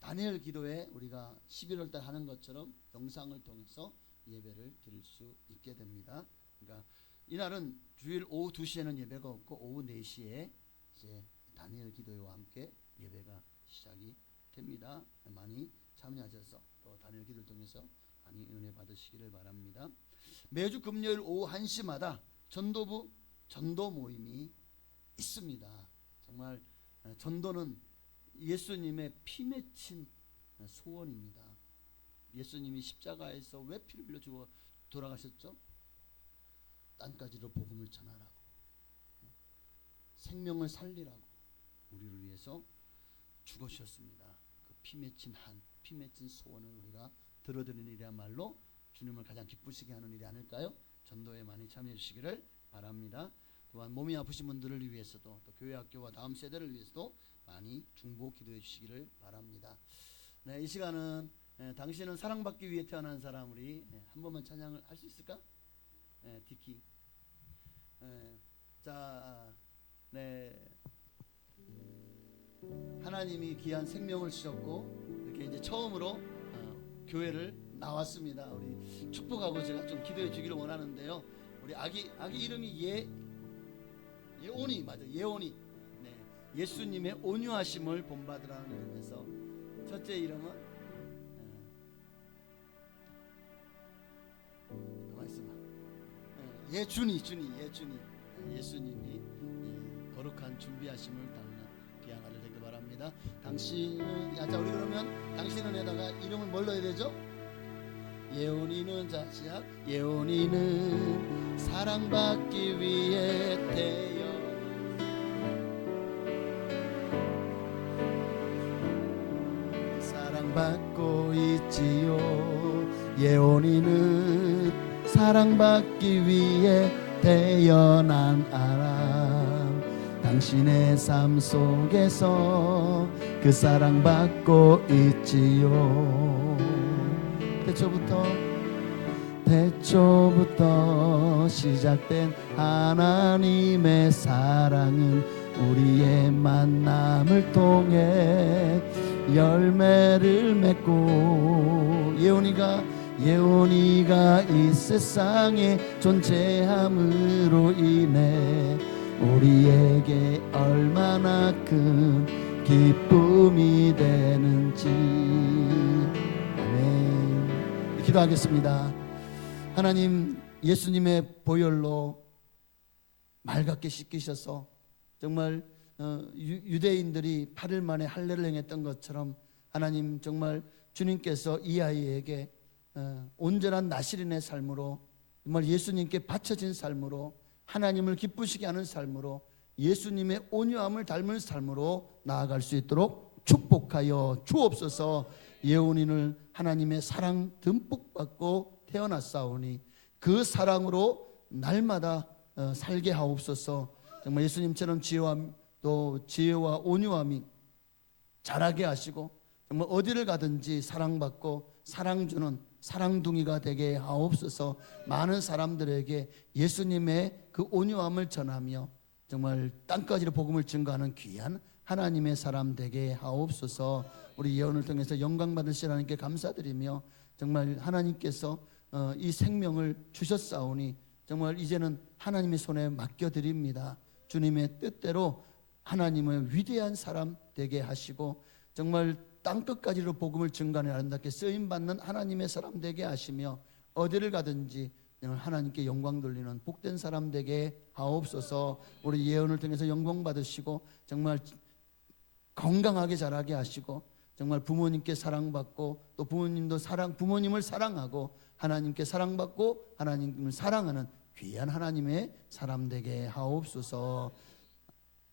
다니엘 기도회 우리가 11월 달 하는 것처럼 영상을 통해서 예배를 드릴 수 있게 됩니다. 그러니까 이날은 주일 오후 2시에는 예배가 없고 오후 4시에 이제 다니엘 기도회와 함께 예배가 시작이 됩니다. 많이 참여하셔서 또 다니엘 기도를 통해서 많이 은혜 받으시기를 바랍니다. 매주 금요일 오후 1시마다 전도부 전도 모임이 있습니다. 정말 전도는 예수님의 피 맺힌 소원입니다. 예수님이 십자가에서 왜 피를 흘려 주고 돌아가셨죠? 땅까지도 복음을 전하라고, 생명을 살리라고 우리를 위해서 죽으셨습니다. 그 피 맺힌 소원을 우리가 들어드리는 일이야말로 주님을 가장 기쁘시게 하는 일이 아닐까요? 전도에 많이 참여해 주시기를 바랍니다. 또한 몸이 아프신 분들을 위해서도 또 교회 학교와 다음 세대를 위해서도 많이 중보 기도해 주시기를 바랍니다. 네, 이 시간은 당신은 사랑받기 위해 태어난 사람, 우리 한 번만 찬양을 할 수 있을까? 디키. 자, 하나님이 귀한 생명을 주셨고 이렇게 이제 처음으로 교회를 나왔습니다. 우리 축복하고 제가 좀 기도해 주기를 원하는데요. 우리 아기 이름이 예온이 맞아, 예온이. 네, 예수님의 온유하심을 본받으라는 이름에서 첫째 이름은 예준이. 예수님이 거룩한 준비하심을 담는 귀한 아들 되길 바랍니다. 당신은 자 우리 그러면 당신은에다가 이름을 뭘 넣어야 되죠? 예온이는 자 시작. 예온이는 사랑받기 위해 태어 사랑받고 있지요. 예온이는 사랑받기 위해 태어난 아람. 당신의 삶 속에서 그 사랑받고 있지요. 태초부터 시작된 하나님의 사랑은 우리의 만남을 통해 열매를 맺고 예온이가 이 세상에 존재함으로 인해 우리에게 얼마나 큰 기쁨이 되는지. 아멘. 기도하겠습니다. 하나님, 예수님의 보혈로 맑게 씻기셔서 정말 유대인들이 8일 만에 할례를 행했던 것처럼 하나님 정말 주님께서 이 아이에게 온전한 나실인의 삶으로 정말 예수님께 바쳐진 삶으로 하나님을 기쁘시게 하는 삶으로 예수님의 온유함을 닮은 삶으로 나아갈 수 있도록 축복하여 주옵소서. 예온이를 하나님의 사랑 듬뿍 받고 태어났사오니 그 사랑으로 날마다 살게 하옵소서. 정말 예수님처럼 지혜와 온유함이 자라게 하시고 정말 어디를 가든지 사랑받고 사랑주는 사랑둥이가 되게 하옵소서. 많은 사람들에게 예수님의 그 온유함을 전하며 정말 땅까지로 복음을 증거하는 귀한 하나님의 사람 되게 하옵소서. 우리 예언을 통해서 영광 받으실 하나님께 감사드리며 정말 하나님께서 이 생명을 주셨사오니 정말 이제는 하나님의 손에 맡겨드립니다. 주님의 뜻대로 하나님의 위대한 사람 되게 하시고 정말 땅끝까지로 복음을 증거하는 아름답게 쓰임받는 하나님의 사람 되게 하시며 어디를 가든지 하나님께 영광 돌리는 복된 사람 되게 하옵소서. 우리 예언을 통해서 영광 받으시고 정말 건강하게 자라게 하시고 정말 부모님께 사랑받고 또 부모님을 사랑하고 하나님께 사랑받고 하나님을 사랑하는 귀한 하나님의 사람 되게 하옵소서.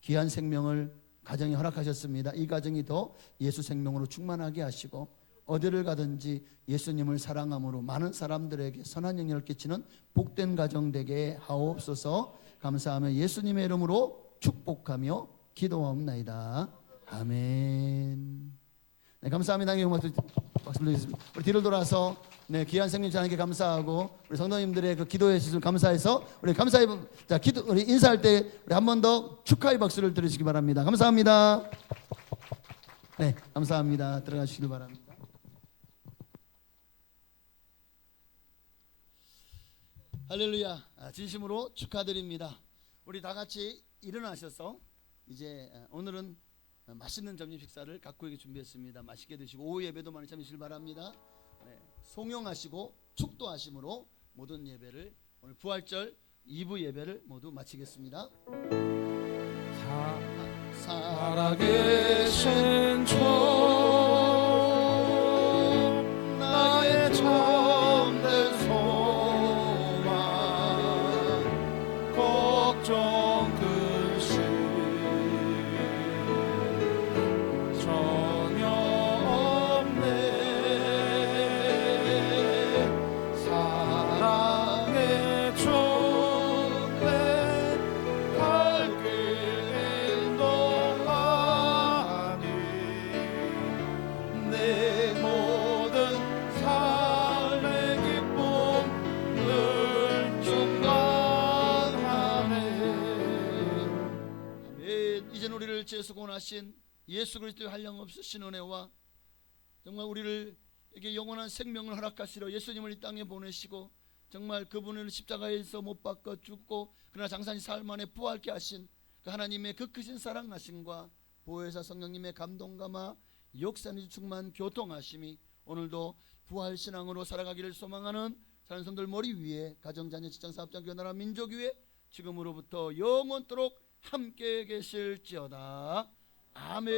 귀한 생명을 가정에 허락하셨습니다. 이 가정이 더 예수 생명으로 충만하게 하시고 어디를 가든지 예수님을 사랑함으로 많은 사람들에게 선한 영향을 끼치는 복된 가정 되게 하옵소서. 감사하며 예수님의 이름으로 축복하며 기도하옵나이다. 아멘. 네, 감사합니다. 박수 드리겠습니다. 우리 뒤를 돌아서 네, 귀한 생명 하나님께 감사하고 우리 성도님들의 그 기도해 주셔서 감사해서 우리 감사의 자 기도 우리 인사할 때 우리 한 번 더 축하의 박수를 들으시기 바랍니다. 감사합니다. 네, 감사합니다. 들어가시길 바랍니다. 할렐루야. 진심으로 축하드립니다. 우리 다 같이 일어나셔서 이제 오늘은 맛있는 점심 식사를 각국에게 준비했습니다. 맛있게 드시고 오후 예배도 많이 참으시길 바랍니다. 네, 송영하시고 축도하심으로 모든 예배를 오늘 부활절 2부 예배를 모두 마치겠습니다. 살아계신 주 나의 참된 소망 걱정 근심 전혀 없네 사랑의 주내 갈 길 인도하니 내 모든 삶의 기쁨 늘 충만하네. 아멘. 이제 우리를 죄에서 구원하신 예수 그리스도의 한량없으신 은혜와 정말 우리에게 영원한 생명을 허락하시러 예수님을 이 땅에 보내시고 정말 그분을 십자가에서 못 박아 죽고 그러나 장사님 사흘 만에 부활케 하신 그 하나님의 그 크신 사랑하심과 보혜사 성령님의 감동감화 역사는 충만 교통하심이 오늘도 부활신앙으로 살아가기를 소망하는 사는 성들 머리 위에 가정자녀 직장사업장 교회 나라 민족 위에 지금으로부터 영원토록 함께 계실지어다. 아멘.